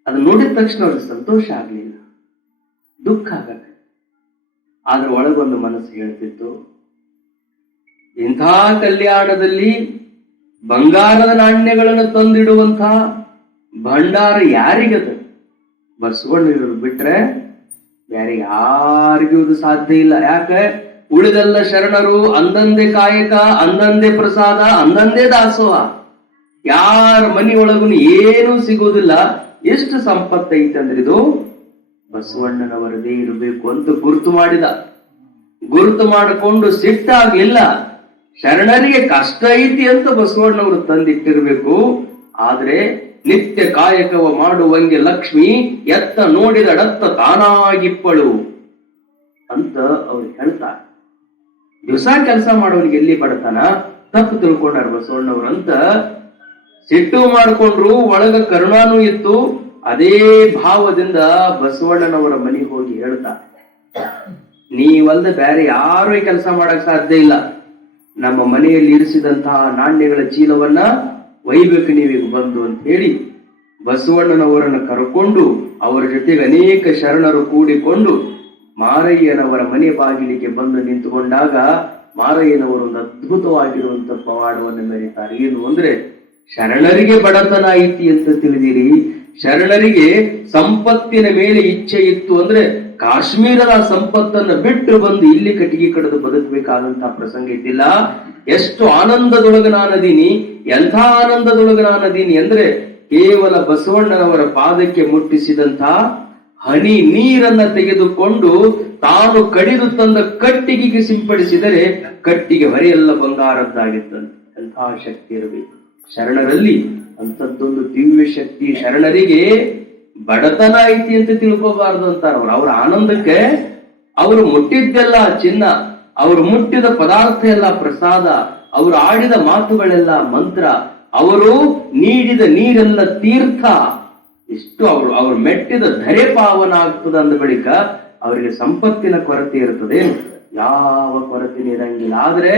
ಅದು ನೋಡಿದ ತಕ್ಷಣ ಅವ್ರಿಗೆ ಸಂತೋಷ ಆಗ್ಲಿಲ್ಲ, ದುಃಖ ಆಗತ್ತೆ. ಆದ್ರೆ ಒಳಗೊಂದು ಮನಸ್ಸು ಹೇಳ್ತಿತ್ತು, ಇಂಥ ಕಲ್ಯಾಣದಲ್ಲಿ ಬಂಗಾರದ ನಾಣ್ಯಗಳನ್ನು ತಂದಿಡುವಂತಹ ಭಂಡಾರ ಯಾರಿಗದ? ಬಸವಣ್ಣನವರು ಬಿಟ್ರೆ ಬೇರೆ ಯಾರಿಗೂ ಇದು ಸಾಧ್ಯ ಇಲ್ಲ. ಯಾಕೆ? ಉಳಿದೆಲ್ಲ ಶರಣರು ಅಂದಂದೇ ಕಾಯಕ, ಅಂದಂದೇ ಪ್ರಸಾದ, ಅಂದಂದೇ ದಾಸೋಹ. ಯಾರ ಮನೆಯೊಳಗೂ ಏನೂ ಸಿಗೋದಿಲ್ಲ. ಎಷ್ಟು ಸಂಪತ್ತೈತೆ ಅಂದ್ರೆ ಇದು ಬಸವಣ್ಣನವರದೇ ಇರಬೇಕು ಅಂತ ಗುರುತು ಮಾಡಿದ. ಗುರುತು ಮಾಡಿಕೊಂಡು ಸಿಟ್ಟಾಗ್ಲಿಲ್ಲ. ಶರಣರಿಗೆ ಕಷ್ಟ ಐತಿ ಅಂತ ಬಸವಣ್ಣವರು ತಂದಿಟ್ಟಿರ್ಬೇಕು. ಆದ್ರೆ ನಿತ್ಯ ಕಾಯಕವ ಮಾಡುವಂಗೆ ಲಕ್ಷ್ಮಿ ಎತ್ತ ನೋಡಿದಡತ್ತ ತಾನಾಗಿಪ್ಪಳು ಅಂತ ಅವ್ರು ಹೇಳ್ತಾರೆ. ದಿವಸ ಕೆಲಸ ಮಾಡೋನಿಗೆ ಎಲ್ಲಿ ಬಡತನ? ತಪ್ಪು ತಿಳ್ಕೊಂಡಾರ ಬಸವಣ್ಣವ್ರಂತ. ಸಿಟ್ಟು ಮಾಡ್ಕೊಂಡ್ರು, ಒಳಗ ಕರುಣಾನು ಇತ್ತು. ಅದೇ ಭಾವದಿಂದ ಬಸವಣ್ಣನವರ ಮನೆಗೆ ಹೋಗಿ ಹೇಳ್ತಾ, ನೀವಲ್ದ ಬೇರೆ ಯಾರು ಈ ಕೆಲಸ ಮಾಡಕ್ ಸಾಧ್ಯ ಇಲ್ಲ, ನಮ್ಮ ಮನೆಯಲ್ಲಿ ಇರಿಸಿದಂತಹ ನಾಣ್ಯಗಳ ಚೀಲವನ್ನ ಒಯ್ಬೇಕು ನೀವೀಗ ಬಂದು ಅಂತ ಹೇಳಿ ಬಸವಣ್ಣನವರನ್ನು ಕರ್ಕೊಂಡು ಅವರ ಜೊತೆಗೆ ಅನೇಕ ಶರಣರು ಕೂಡಿಕೊಂಡು ಮಾರಯ್ಯನವರ ಮನೆ ಬಾಗಿಲಿಗೆ ಬಂದು ನಿಂತುಕೊಂಡಾಗ ಮಾರಯ್ಯನವರು ಒಂದು ಅದ್ಭುತವಾಗಿರುವಂತ ಪವಾಡವನ್ನು ಮೆರೀತಾರೆ. ಏನು ಅಂದ್ರೆ, ಶರಣರಿಗೆ ಬಡತನ ಐತಿ ಅಂತ ತಿಳಿದಿರಿ, ಶರಣರಿಗೆ ಸಂಪತ್ತಿನ ಮೇಲೆ ಇಚ್ಛೆ ಇತ್ತು ಅಂದ್ರೆ ಕಾಶ್ಮೀರದ ಸಂಪತ್ತನ್ನು ಬಿಟ್ಟು ಬಂದು ಇಲ್ಲಿ ಕಟ್ಟಿಗೆ ಕಡಿದು ಬದುಕಬೇಕಾದಂತಹ ಪ್ರಸಂಗ ಇದ್ದಿಲ್ಲ. ಎಷ್ಟು ಆನಂದದೊಳಗ ನಾನದೀನಿ, ಎಂಥ ಆನಂದದೊಳಗ ನಾನದೀನಿ ಅಂದ್ರೆ ಕೇವಲ ಬಸವಣ್ಣನವರ ಪಾದಕ್ಕೆ ಮುಟ್ಟಿಸಿದಂತ ಹನಿ ನೀರನ್ನ ತೆಗೆದುಕೊಂಡು ತಾನು ಕಡಿದು ತಂದ ಕಟ್ಟಿಗೆಗೆ ಸಿಂಪಡಿಸಿದರೆ ಕಟ್ಟಿಗೆ ಹೊರೆಯೆಲ್ಲ ಬಂಗಾರದ್ದಾಗಿತ್ತಂತೆ. ಎಂಥ ಶಕ್ತಿ ಇರಬೇಕು ಶರಣರಲ್ಲಿ, ಅಂಥದ್ದೊಂದು ದಿವ್ಯ ಶಕ್ತಿ. ಶರಣರಿಗೆ ಬಡತನ ಐತಿ ಅಂತ ತಿಳ್ಕೋಬಾರ್ದು ಅಂತಾರ ಅವ್ರ ಆನಂದಕ್ಕೆ. ಅವರು ಮುಟ್ಟಿದ್ದೆಲ್ಲ ಚಿನ್ನ, ಅವರು ಮುಟ್ಟಿದ ಪದಾರ್ಥ ಎಲ್ಲ ಪ್ರಸಾದ, ಅವರು ಆಡಿದ ಮಾತುಗಳೆಲ್ಲ ಮಂತ್ರ, ಅವರು ನೀಡಿದ ನೀರೆಲ್ಲ ತೀರ್ಥ. ಇಷ್ಟು ಅವರು ಮೆಟ್ಟಿದ ಧರೆ ಪಾವನ ಆಗ್ತದ ಅಂದ ಬಳಿಕ ಅವರಿಗೆ ಸಂಪತ್ತಿನ ಕೊರತೆ ಇರ್ತದೆ? ಯಾವ ಕೊರತೆ ಇರಂಗಿಲ್ಲ. ಆದ್ರೆ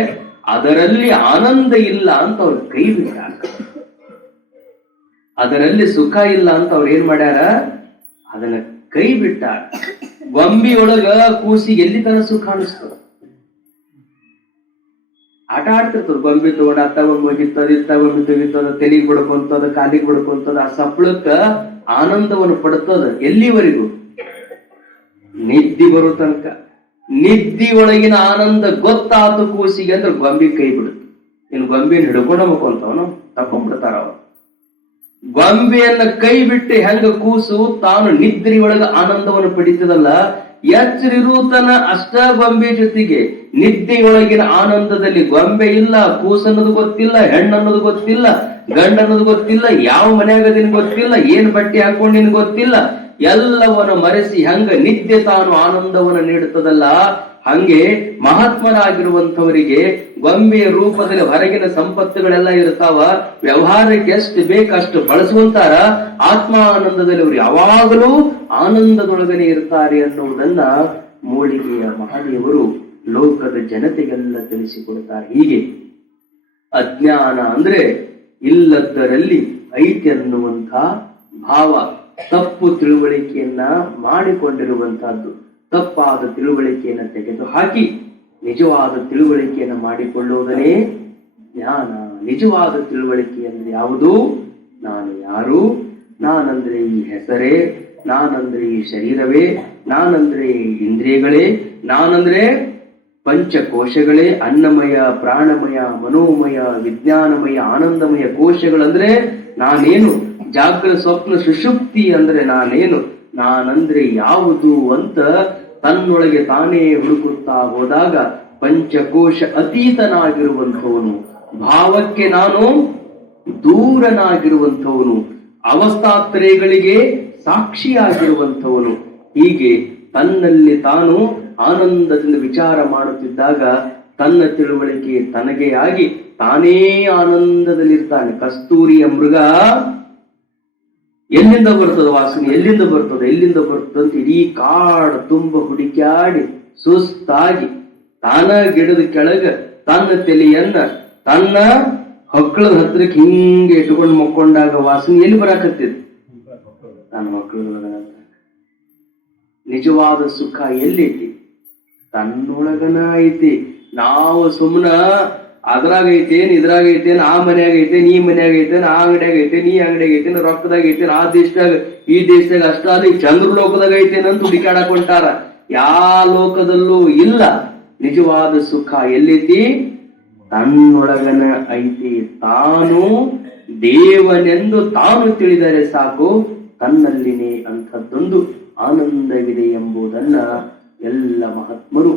ಅದರಲ್ಲಿ ಆನಂದ ಇಲ್ಲ ಅಂತ ಅವ್ರು ಕೈ ಬಿಟ್ಟಾರ, ಅದರಲ್ಲಿ ಸುಖ ಇಲ್ಲ ಅಂತ ಅವ್ರು ಏನ್ ಮಾಡ್ಯಾರ, ಅದನ್ನ ಕೈ ಬಿಟ್ಟಾರ. ಗೊಂಬಿಯೊಳಗ ಕೂಸಿಗೆ ಎಲ್ಲಿ ತರ ಸುಖ ಅನಿಸ್ತದ? ಆಟ ಆಡ್ತಿರ್ತದ, ಗೊಂಬಿ ತಗೊಂಡ ಅತ್ತಗೊಂಬ ಹೋಗಿತ್ತದ, ಇತ್ತಗೊಂಬಿ ತೆಗಿತದ, ತೆಲಿಗೆ ಬಿಡ್ಕೊಂತದ, ಕಾಲಿಗೆ ಬಿಡ್ಕೊಂತದ, ಆ ಸಪ್ಳಕ್ಕ ಆನಂದವನ್ನು ಪಡ್ತದ. ಎಲ್ಲಿವರೆಗೂ? ನಿದ್ದಿ ಬರೋ ತನಕ. ನಿದ್ದಿ ಒಳಗಿನ ಆನಂದ ಗೊತ್ತಾತು ಕೂಸಿಗೆ ಅಂದ್ರೆ ಗೊಂಬಿ ಕೈ ಬಿಡುತ್ತೆ. ಇನ್ನು ಗೊಂಬಿನ ಹಿಡ್ಕೊಂಡ ಮಕ್ಕೊಂತವನು ತಕೊಂಡ್ಬಿಡ್ತಾರ ಅವ್ರು. ಗೊಂಬೆಯನ್ನ ಕೈ ಬಿಟ್ಟು ಹೆಂಗ ಕೂಸು ತಾನು ನಿದ್ರಿ ಒಳಗ ಆನಂದವನ್ನು ಪಡಿತದಲ್ಲ, ಎಚ್ಚರಿರುತನ ಅಷ್ಟ ಗೊಂಬೆ ಜೊತೆಗೆ ನಿದ್ದೆಯೊಳಗಿನ ಆನಂದದಲ್ಲಿ ಗೊಂಬೆ ಇಲ್ಲ, ಕೂಸನ್ನೋದು ಗೊತ್ತಿಲ್ಲ, ಹೆಣ್ಣನ್ನೋದು ಗೊತ್ತಿಲ್ಲ, ಗಂಡ ಅನ್ನೋದು ಗೊತ್ತಿಲ್ಲ, ಯಾವ ಮನೆಯಾಗದಿನ ಗೊತ್ತಿಲ್ಲ, ಏನ್ ಬಟ್ಟೆ ಹಾಕೊಂಡಿನ ಗೊತ್ತಿಲ್ಲ, ಎಲ್ಲವನ್ನ ಮರೆಸಿ ಹೆಂಗ ನಿದ್ದೆ ತಾನು ಆನಂದವನ್ನು ನೀಡುತ್ತದಲ್ಲ, ಹಂಗೆ ಮಹಾತ್ಮರಾಗಿರುವಂತವರಿಗೆ ಗೊಂಬೆಯ ರೂಪದಲ್ಲಿ ಹೊರಗಿನ ಸಂಪತ್ತುಗಳೆಲ್ಲ ಇರ್ತಾವ, ವ್ಯವಹಾರಕ್ಕೆ ಎಷ್ಟು ಬೇಕಷ್ಟು ಬಳಸುವಂತಾರ, ಆತ್ಮಾನಂದದಲ್ಲಿ ಅವರು ಯಾವಾಗಲೂ ಆನಂದದೊಳಗನೆ ಇರ್ತಾರೆ ಅನ್ನುವುದನ್ನ ಮೂಳಿಗೆಯ ಮಹಾದೇವರು ಲೋಕದ ಜನತೆಗೆಲ್ಲ ತಿಳಿಸಿಕೊಡ್ತಾರೆ. ಹೀಗೆ ಅಜ್ಞಾನ ಅಂದ್ರೆ ಇಲ್ಲದರಲ್ಲಿ ಐತಿ ಅನ್ನುವಂಥ ಭಾವ, ತಪ್ಪು ತಿಳುವಳಿಕೆಯನ್ನ ಮಾಡಿಕೊಂಡಿರುವಂತಹದ್ದು. ತಪ್ಪಾದ ತಿಳುವಳಿಕೆಯನ್ನು ತೆಗೆದು ಹಾಕಿ ನಿಜವಾದ ತಿಳುವಳಿಕೆಯನ್ನು ಮಾಡಿಕೊಳ್ಳುವುದನ್ನೇ ಜ್ಞಾನ. ನಿಜವಾದ ತಿಳುವಳಿಕೆ ಅಂದ್ರೆ ಯಾವುದು? ನಾನು ಯಾರು? ನಾನಂದ್ರೆ ಈ ಹೆಸರೇ, ನಾನಂದ್ರೆ ಈ ಶರೀರವೇ, ನಾನಂದ್ರೆ ಈ ಇಂದ್ರಿಯಗಳೇ, ನಾನಂದ್ರೆ ಪಂಚಕೋಶಗಳೇ, ಅನ್ನಮಯ, ಪ್ರಾಣಮಯ, ಮನೋಮಯ, ವಿಜ್ಞಾನಮಯ, ಆನಂದಮಯ ಕೋಶಗಳಂದ್ರೆ ನಾನೇನು? ಜಾಗ್ರತ ಸ್ವಪ್ನ ಸುಷುಪ್ತಿ ಅಂದ್ರೆ ನಾನೇನು? ನಾನಂದ್ರೆ ಯಾವುದು ಅಂತ ತನ್ನೊಳಗೆ ತಾನೇ ಹುಡುಕುತ್ತಾ ಹೋದಾಗ ಪಂಚಕೋಶ ಅತೀತನಾಗಿರುವಂಥವನು, ಭಾವಕ್ಕೆ ನಾನು ದೂರನಾಗಿರುವಂಥವನು, ಅವಸ್ಥಾತ್ರಯಗಳಿಗೆ ಸಾಕ್ಷಿಯಾಗಿರುವಂಥವನು. ಹೀಗೆ ತನ್ನಲ್ಲಿ ತಾನು ಆನಂದದಿಂದ ವಿಚಾರ ಮಾಡುತ್ತಿದ್ದಾಗ ತನ್ನ ತಿಳುವಳಿಕೆ ತನಗೆ ಆಗಿ ತಾನೇ ಆನಂದದಲ್ಲಿರ್ತಾನೆ. ಕಸ್ತೂರಿಯ ಮೃಗ ಎಲ್ಲಿಂದ ಬರ್ತದ ವಾಸನೆ, ಎಲ್ಲಿಂದ ಬರ್ತದೆ, ಎಲ್ಲಿಂದ ಬರ್ತದಂತ ಇಡೀ ಕಾಡು ತುಂಬ ಹುಡುಕ್ಯಾಡಿ ಸುಸ್ತಾಗಿ ತಾನ ಗಿಡದ ಕೆಳಗ ತನ್ನ ತಲೆಯನ್ನ ತನ್ನ ಹೊಕ್ಕಳದ ಹತ್ರಕ್ಕೆ ಹಿಂಗೆ ಇಟ್ಕೊಂಡು ಮಕ್ಕೊಂಡಾಗ ವಾಸನೆ ಎಲ್ಲಿ ಬರಾಕತ್ತಿದ್? ನನ್ನ ಮಕ್ಕಳೊಳಗ. ನಿಜವಾದ ಸುಖ ಎಲ್ಲೈತಿ? ತನ್ನೊಳಗನ ಐತಿ. ನಾವು ಸುಮ್ಮನ ಅದ್ರಾಗ ಐತೇನ್, ಇದ್ರಾಗ ಐತೇನ್, ಆ ಮನ್ಯಾಗ ಐತೇನ್, ಈ ಮನ್ಯಾಗ ಐತೇನ್, ಆ ಅಂಗಡಿಯಾಗ ಐತೇನ್, ಈ ಅಂಗಡಿಯಾಗ ಐತೇನ್, ರೊಕ್ಕದಾಗ ಐತೇನ್, ಆ ದೇಶದಾಗ ಈ ದೇಶದಾಗ ಅಷ್ಟ ಅಲ್ಲಿ ಚಂದ್ರ ಲೋಕದಾಗ ಐತೇನ್ ಅಂತ ಹುಡುಕಾಡಕ್ ಹೊಂಟಾರ. ಯಾವ ಲೋಕದಲ್ಲೂ ಇಲ್ಲ. ನಿಜವಾದ ಸುಖ ಎಲ್ಲೈತಿ? ತನ್ನೊಳಗನ ಐತಿ. ತಾನು ದೇವನೆಂದು ತಾನು ತಿಳಿದರೆ ಸಾಕು, ತನ್ನಲ್ಲಿನೇ ಅಂಥದ್ದೊಂದು ಆನಂದವಿದೆ ಎಂಬುದನ್ನ ಎಲ್ಲ ಮಹಾತ್ಮರು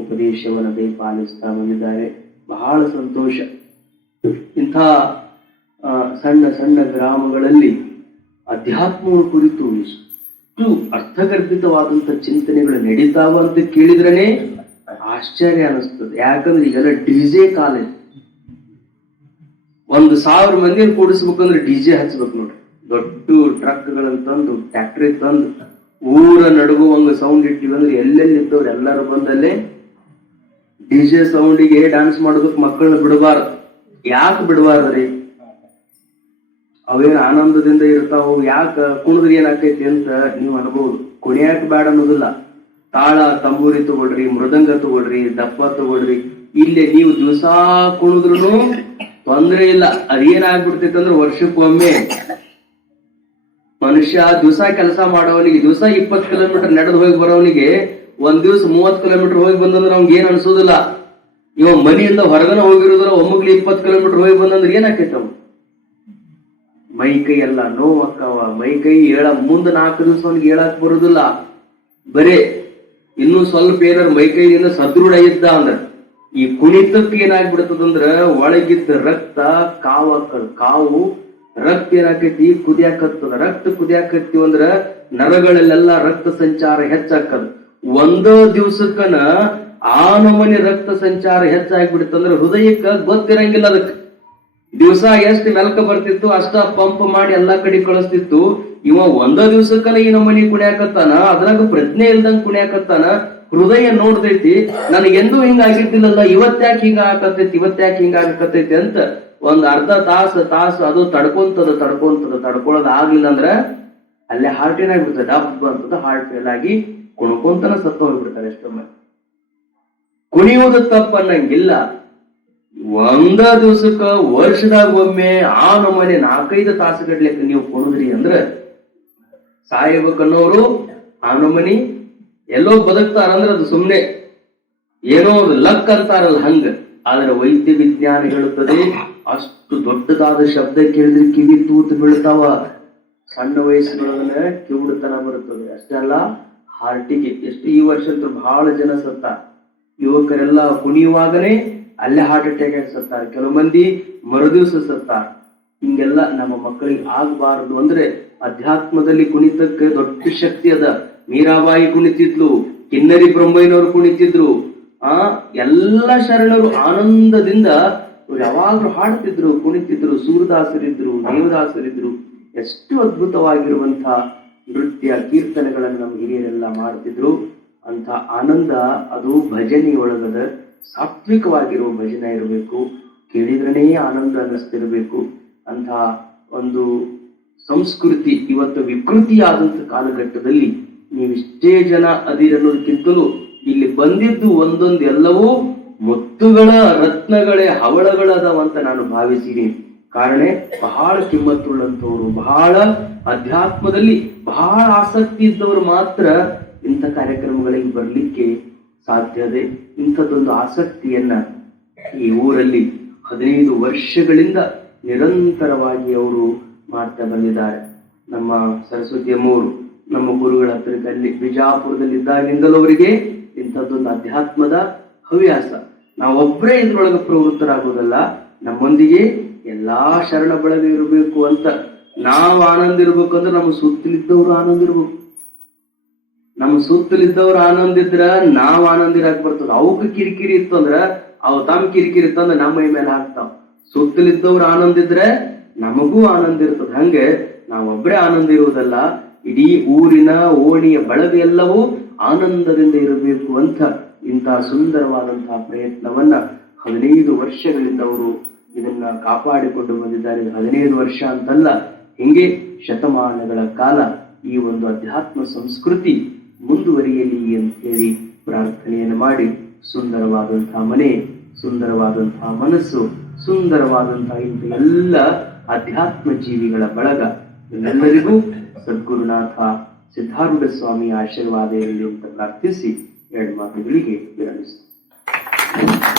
ಉಪದೇಶವನ್ನು ದಯಪಾಲಿಸ್ತಾ ಬಂದಿದ್ದಾರೆ. ಬಹಳ ಸಂತೋಷ. ಇಂಥ ಸಣ್ಣ ಸಣ್ಣ ಗ್ರಾಮಗಳಲ್ಲಿ ಅಧ್ಯಾತ್ಮವನ್ನು ಕುರಿತು ಎಷ್ಟು ಅರ್ಥಗರ್ಭಿತವಾದಂಥ ಚಿಂತನೆಗಳು ನಡೀತಾವ ಅಂತ ಕೇಳಿದ್ರೇ ಆಶ್ಚರ್ಯ ಅನಿಸ್ತದೆ. ಯಾಕಂದ್ರೆ ಈಗೆಲ್ಲ ಡಿಜೆ ಕಾಲೇಜ್. 1000 ಮಂದಿನ ಕೂಡಿಸ್ಬೇಕಂದ್ರೆ ಡಿಜೆ ಹಚ್ಬೇಕು ನೋಡ್ರಿ. ದೊಡ್ಡ ಟ್ರಕ್ಗಳನ್ನು ತಂದು ಟ್ಯಾಕ್ಟ್ರಿ ತಂದು ಊರ ನಡುಗುವಂಗ ಸೌಂಡ್ ಇಟ್ಟಿವಿ ಅಂದ್ರೆ ಎಲ್ಲೆಲ್ಲಿ ಇದ್ದವ್ರು ಎಲ್ಲರೂ ಬಂದಲ್ಲೇ ಡಿಜೆ ಸೌಂಡಿಗೆ ಡ್ಯಾನ್ಸ್ ಮಾಡೋದಕ್ ಮಕ್ಕಳನ್ನ ಬಿಡಬಾರ್ದು. ಯಾಕೆ ಬಿಡಬಾರ್ದ್ರಿ? ಅವೇನ್ ಆನಂದದಿಂದ ಇರ್ತಾವ, ಯಾಕ ಕುಣಿದ್ರಿ ಏನಾಕೈತಿ ಅಂತ ನೀವು ಅನ್ಬಹುದು. ಕುಣಿಯಾಕ ಬೇಡ ಅನ್ನೋದಿಲ್ಲ. ತಾಳ ತಂಬೂರಿ ತಗೊಳ್ರಿ, ಮೃದಂಗ ತಗೊಳ್ರಿ, ದಪ್ಪ ತಗೊಳ್ರಿ, ಇಲ್ಲಿ ನೀವು ದಿವಸ ಕುಣಿದ್ರು ತೊಂದ್ರೆ ಇಲ್ಲ. ಅದೇನಾಗ್ಬಿಡ್ತೈತೆ ಅಂದ್ರೆ ವರ್ಷಕ್ಕೊಮ್ಮೆ ಮನುಷ್ಯ ದಿವಸ ಕೆಲಸ ಮಾಡೋವನಿಗೆ, ದಿವಸ 20 ಕಿಲೋಮೀಟರ್ ನಡೆದು ಹೋಗಿ ಬರೋವನಿಗೆ ಒಂದ್ ದಿವ್ಸ 30 ಕಿಲೋಮೀಟರ್ ಹೋಗಿ ಬಂದಂದ್ರೆ ಅವ್ನಿಗೆ ಏನ್ ಅನ್ಸೋದಿಲ್ಲ. ಇವ ಮನೆಯಿಂದ ಹೊರಗನ ಹೋಗಿರೋದ್ರ ಒಮ್ಮಗ್ಲಿ 20 ಕಿಲೋಮೀಟರ್ ಹೋಗಿ ಬಂದಂದ್ರೆ ಏನಾಕೈತ ಅವ ಮೈ ಕೈ ಎಲ್ಲ ನೋವಕ್ಕವ. ಮೈ ಕೈ ಮುಂದ್ 4 ದಿವಸ ಅವ್ನಿಗೆ ಹೇಳಕ್ ಬರುದಿಲ್ಲ. ಬರೇ ಇನ್ನೂ ಸ್ವಲ್ಪ ಏನಾರ ಮೈ ಕೈಯಿಂದ ಸದೃಢ ಇದ್ದ ಅಂದ್ರ ಈ ಕುಣಿತಕ್ಕೆ ಏನಾಗ್ಬಿಡ್ತದಂದ್ರ ಒಳಗಿದ್ದ ರಕ್ತ ಕಾವು ರಕ್ತ ಏನಾಕೈತಿ ಕುದಿಯಾಕತ್ತದ. ರಕ್ತ ಕುದಿಯಾಕತ್ತೀವಿ ಅಂದ್ರ ನರಗಳಲ್ಲೆಲ್ಲ ರಕ್ತ ಸಂಚಾರ ಹೆಚ್ಚಾಕದ. ಒಂದೋ ದಿವ್ಸಕ್ಕನ ಆ ನಮೂನಿ ರಕ್ತ ಸಂಚಾರ ಹೆಚ್ಚಾಗ್ಬಿಡ್ತಂದ್ರ ಹೃದಯಕ್ಕ ಗೊತ್ತಿರಂಗಿಲ್ಲ. ಅದಕ್ಕೆ ದಿವಸ ಎಷ್ಟು ಮೆಲ್ಕ ಬರ್ತಿತ್ತು ಅಷ್ಟ ಪಂಪ್ ಮಾಡಿ ಎಲ್ಲಾ ಕಡೆ ಕಳಿಸ್ತಿತ್ತು. ಇವ ಒಂದೋ ದಿವ್ಸಕ್ಕನ ಈ ನಮೂನಿ ಕುಣಿಯಾಕತ್ತಾನ, ಅದ್ರಾಗ ಪ್ರಜ್ಞೆ ಇಲ್ದಂಗ್ ಕುಣಿಯಾಕತ್ತಾನ. ಹೃದಯ ನೋಡ್ತೈತಿ ನನಗೆಂದೂ ಹಿಂಗ ಆಗಿದ್ದಿಲ್ಲಲ್ಲ, ಇವತ್ತ್ಯಾಕೆ ಹಿಂಗ ಆಗಕತ್ತೈತಿ ಅಂತ ಒಂದ್ ಅರ್ಧ ತಾಸು ಅದು ತಡ್ಕೊಳ್ಳೋದ್ ಆಗ್ಲಿಲ್ಲ ಅಂದ್ರ ಅಲ್ಲೇ ಹಾರ್ಟ್ ಏನಾಗ್ಬಿಡ್ತದೆ, ಡಬ್ ಅಂತದ ಹಾರ್ಟ್ ಫೇಲ್ ಆಗಿ ಕುಣ್ಕೊಂತನ ಸತ್ತ ಹೋಗ್ಬಿಡ್ತಾರೆ. ಎಷ್ಟೊಮ್ಮೆ ಕುಣಿಯೋದು ತಪ್ಪನ್ನಂಗಿಲ್ಲ. ಒಂದ ದಿವ್ಸಕ್ಕ ವರ್ಷದಾಗ ಒಮ್ಮೆ ಆ ನಮನೆ 4-5 ತಾಸು ಗಡ್ಲಿಕ್ಕೆ ನೀವು ಕುಣಿದ್ರಿ ಅಂದ್ರ ಸಾಯಬೇಕನ್ನೋರು ಆ ನಮನಿ ಎಲ್ಲೋ ಬದುಕ್ತಾರಂದ್ರ ಅದು ಸುಮ್ನೆ ಏನೋ ಲಕ್ ಅಂತಾರಲ್ಲ ಹಂಗ. ಆದ್ರೆ ವೈದ್ಯ ವಿಜ್ಞಾನ ಹೇಳುತ್ತದೆ ಅಷ್ಟು ದೊಡ್ಡದಾದ ಶಬ್ದ ಕೇಳಿದ್ರೆ ಕಿವಿ ತೂತು ಬೀಳ್ತಾವ. ಸಣ್ಣ ವಯಸ್ಸಿನೊಳಗನೆ ಕಿವುಡುತನ ಬರುತ್ತದೆ. ಅಷ್ಟೇ ಅಲ್ಲ, ಹಾರ್ಟಿಗೆ ಎಷ್ಟು ಈ ವರ್ಷ ಅಂತೂ ಬಹಳ ಜನ ಸತ್ತ. ಯುವಕರೆಲ್ಲ ಕುಣಿಯುವಾಗನೇ ಅಲ್ಲೇ ಹಾರ್ಟ್ ಅಟ್ಯಾಕ್ ಆಗಿ ಸತ್ತಾರ. ಕೆಲವು ಮಂದಿ ಮರುದಿವ್ಸ ಸತ್ತಾರ. ಹಿಂಗೆಲ್ಲ ನಮ್ಮ ಮಕ್ಕಳಿಗೆ ಆಗಬಾರದು. ಅಂದ್ರೆ ಅಧ್ಯಾತ್ಮದಲ್ಲಿ ಕುಣಿತಕ್ಕೆ ದೊಡ್ಡ ಶಕ್ತಿ ಅದ. ಮೀರಾಬಾಯಿ ಕುಣಿತಿದ್ಲು, ಕಿನ್ನರಿ ಬ್ರಹ್ಮಯ್ಯನವರು ಕುಣಿತಿದ್ರು, ಎಲ್ಲ ಶರಣರು ಆನಂದದಿಂದ ಯಾವಾಗ್ಲೂ ಹಾಡ್ತಿದ್ರು, ಕುಣಿತಿದ್ರು. ಸೂರದಾಸರಿದ್ರು, ದೇವದಾಸರಿದ್ರು. ಎಷ್ಟು ಅದ್ಭುತವಾಗಿರುವಂತಹ ನೃತ್ಯ ಕೀರ್ತನೆಗಳನ್ನು ನಮ್ಮ ಹಿರಿಯರೆಲ್ಲ ಮಾಡ್ತಿದ್ರು. ಅಂತ ಆನಂದ ಅದು ಭಜನೆಯೊಳಗದ. ಸಾತ್ವಿಕವಾಗಿರುವ ಭಜನೆ ಇರಬೇಕು, ಕೇಳಿದ್ರನೇ ಆನಂದ ಅನ್ನಿಸ್ತಿರ್ಬೇಕು. ಅಂತ ಒಂದು ಸಂಸ್ಕೃತಿ ಇವತ್ತು ವಿಕೃತಿಯಾದಂತ ಕಾಲಘಟ್ಟದಲ್ಲಿ ನೀವಿಷ್ಟೇ ಜನ ಅದಿರನ್ನೋದಕ್ಕಿಂತಲೂ ಇಲ್ಲಿ ಬಂದಿದ್ದು ಒಂದೊಂದು ಎಲ್ಲವೂ ಮುತ್ತುಗಳ ರತ್ನಗಳೇ ಹವಳಗಳದವಂತ ನಾನು ಭಾವಿಸಿದ್ದೀನಿ. ಕಾರಣ ಬಹಳ ಕಿಮ್ಮತ್ತುಳ್ಳಂಥವ್ರು, ಬಹಳ ಅಧ್ಯಾತ್ಮದಲ್ಲಿ ಬಹಳ ಆಸಕ್ತಿ ಇದ್ದವರು ಮಾತ್ರ ಇಂಥ ಕಾರ್ಯಕ್ರಮಗಳಿಗೆ ಬರ್ಲಿಕ್ಕೆ ಸಾಧ್ಯತೆ. ಇಂಥದ್ದೊಂದು ಆಸಕ್ತಿಯನ್ನ ಈ ಊರಲ್ಲಿ 15 ವರ್ಷಗಳಿಂದ ನಿರಂತರವಾಗಿ ಅವರು ಮಾಡ್ತಾ ಬಂದಿದ್ದಾರೆ. ನಮ್ಮ ಸರಸ್ವತಿ ಅಮ್ಮವರು ನಮ್ಮ ಗುರುಗಳ ಹತ್ತಿರದಲ್ಲಿ ಬಿಜಾಪುರದಲ್ಲಿದ್ದಾಗಿಂದಲೂ ಅವರಿಗೆ ಇಂಥದ್ದೊಂದು ಅಧ್ಯಾತ್ಮದ ಹವ್ಯಾಸ. ನಾವೊಬ್ಬರೇ ಇದ್ರೊಳಗೆ ಪ್ರವೃತ್ತರಾಗೋದಲ್ಲ, ನಮ್ಮೊಂದಿಗೆ ಎಲ್ಲಾ ಶರಣ ಬಳಗ ಇರಬೇಕು ಅಂತ. ನಾವು ಆನಂದ ಇರ್ಬೇಕು ಅಂದ್ರೆ ನಮ್ಮ ಸುತ್ತಲಿದ್ದವರು ಆನಂದ ಇರ್ಬೇಕು. ನಮ್ಮ ಸುತ್ತಲಿದ್ದವ್ರು ಆನಂದ ಇದ್ರ ನಾವ್ ಆನಂದ ಇರಾಕ್ ಬರ್ತದ. ಅವಕ್ ಕಿರಿಕಿರಿ ಇತ್ತು ಅಂದ್ರ ಅವ್ ತಮ್ಮ ಕಿರಿಕಿರಿ ಇತ್ತು ಅಂದ್ರೆ ನಮ್ಮ ಮೈ ಮೇಲೆ ಹಾಕ್ತಾವ. ಸುತ್ತಲಿದ್ದವ್ರು ಆನಂದ ಇದ್ರೆ ನಮಗೂ ಆನಂದ ಇರ್ತದ. ಹಂಗೆ ನಾವೊಬ್ಬರೇ ಆನಂದ ಇರುವುದಲ್ಲ, ಇಡೀ ಊರಿನ ಓಣಿಯ ಬಳಗ ಎಲ್ಲವೂ ಆನಂದದಿಂದ ಇರಬೇಕು ಅಂತ ಇಂತಹ ಸುಂದರವಾದಂತಹ ಪ್ರಯತ್ನವನ್ನ 15 ವರ್ಷಗಳಿಂದ ಅವರು ಇದನ್ನ ಕಾಪಾಡಿಕೊಂಡು ಬಂದಿದ್ದಾರೆ. 15 ವರ್ಷ ಅಂತಲ್ಲ, ಹಿಂಗೆ ಶತಮಾನಗಳ ಕಾಲ ಈ ಒಂದು ಅಧ್ಯಾತ್ಮ ಸಂಸ್ಕೃತಿ ಮುಂದುವರಿಯಲಿ ಅಂತ ಹೇಳಿ ಪ್ರಾರ್ಥನೆಯನ್ನು ಮಾಡಿ, ಸುಂದರವಾದಂತಹ ಮನೆ, ಸುಂದರವಾದಂತಹ ಮನಸ್ಸು, ಸುಂದರವಾದಂತಹ ಇಂಥ ಎಲ್ಲ ಅಧ್ಯಾತ್ಮ ಜೀವಿಗಳ ಬಳಗ ಎಲ್ಲರಿಗೂ ಸದ್ಗುರುನಾಥ ಸಿದ್ಧಾರೂಢ ಸ್ವಾಮಿಯ ಆಶೀರ್ವಾದ ಇರಲಿ ಅಂತ ಪ್ರಾರ್ಥಿಸಿ 2 ಮಾತುಗಳಿಗೆ ವಿರಮಿಸುತ್ತೇನೆ.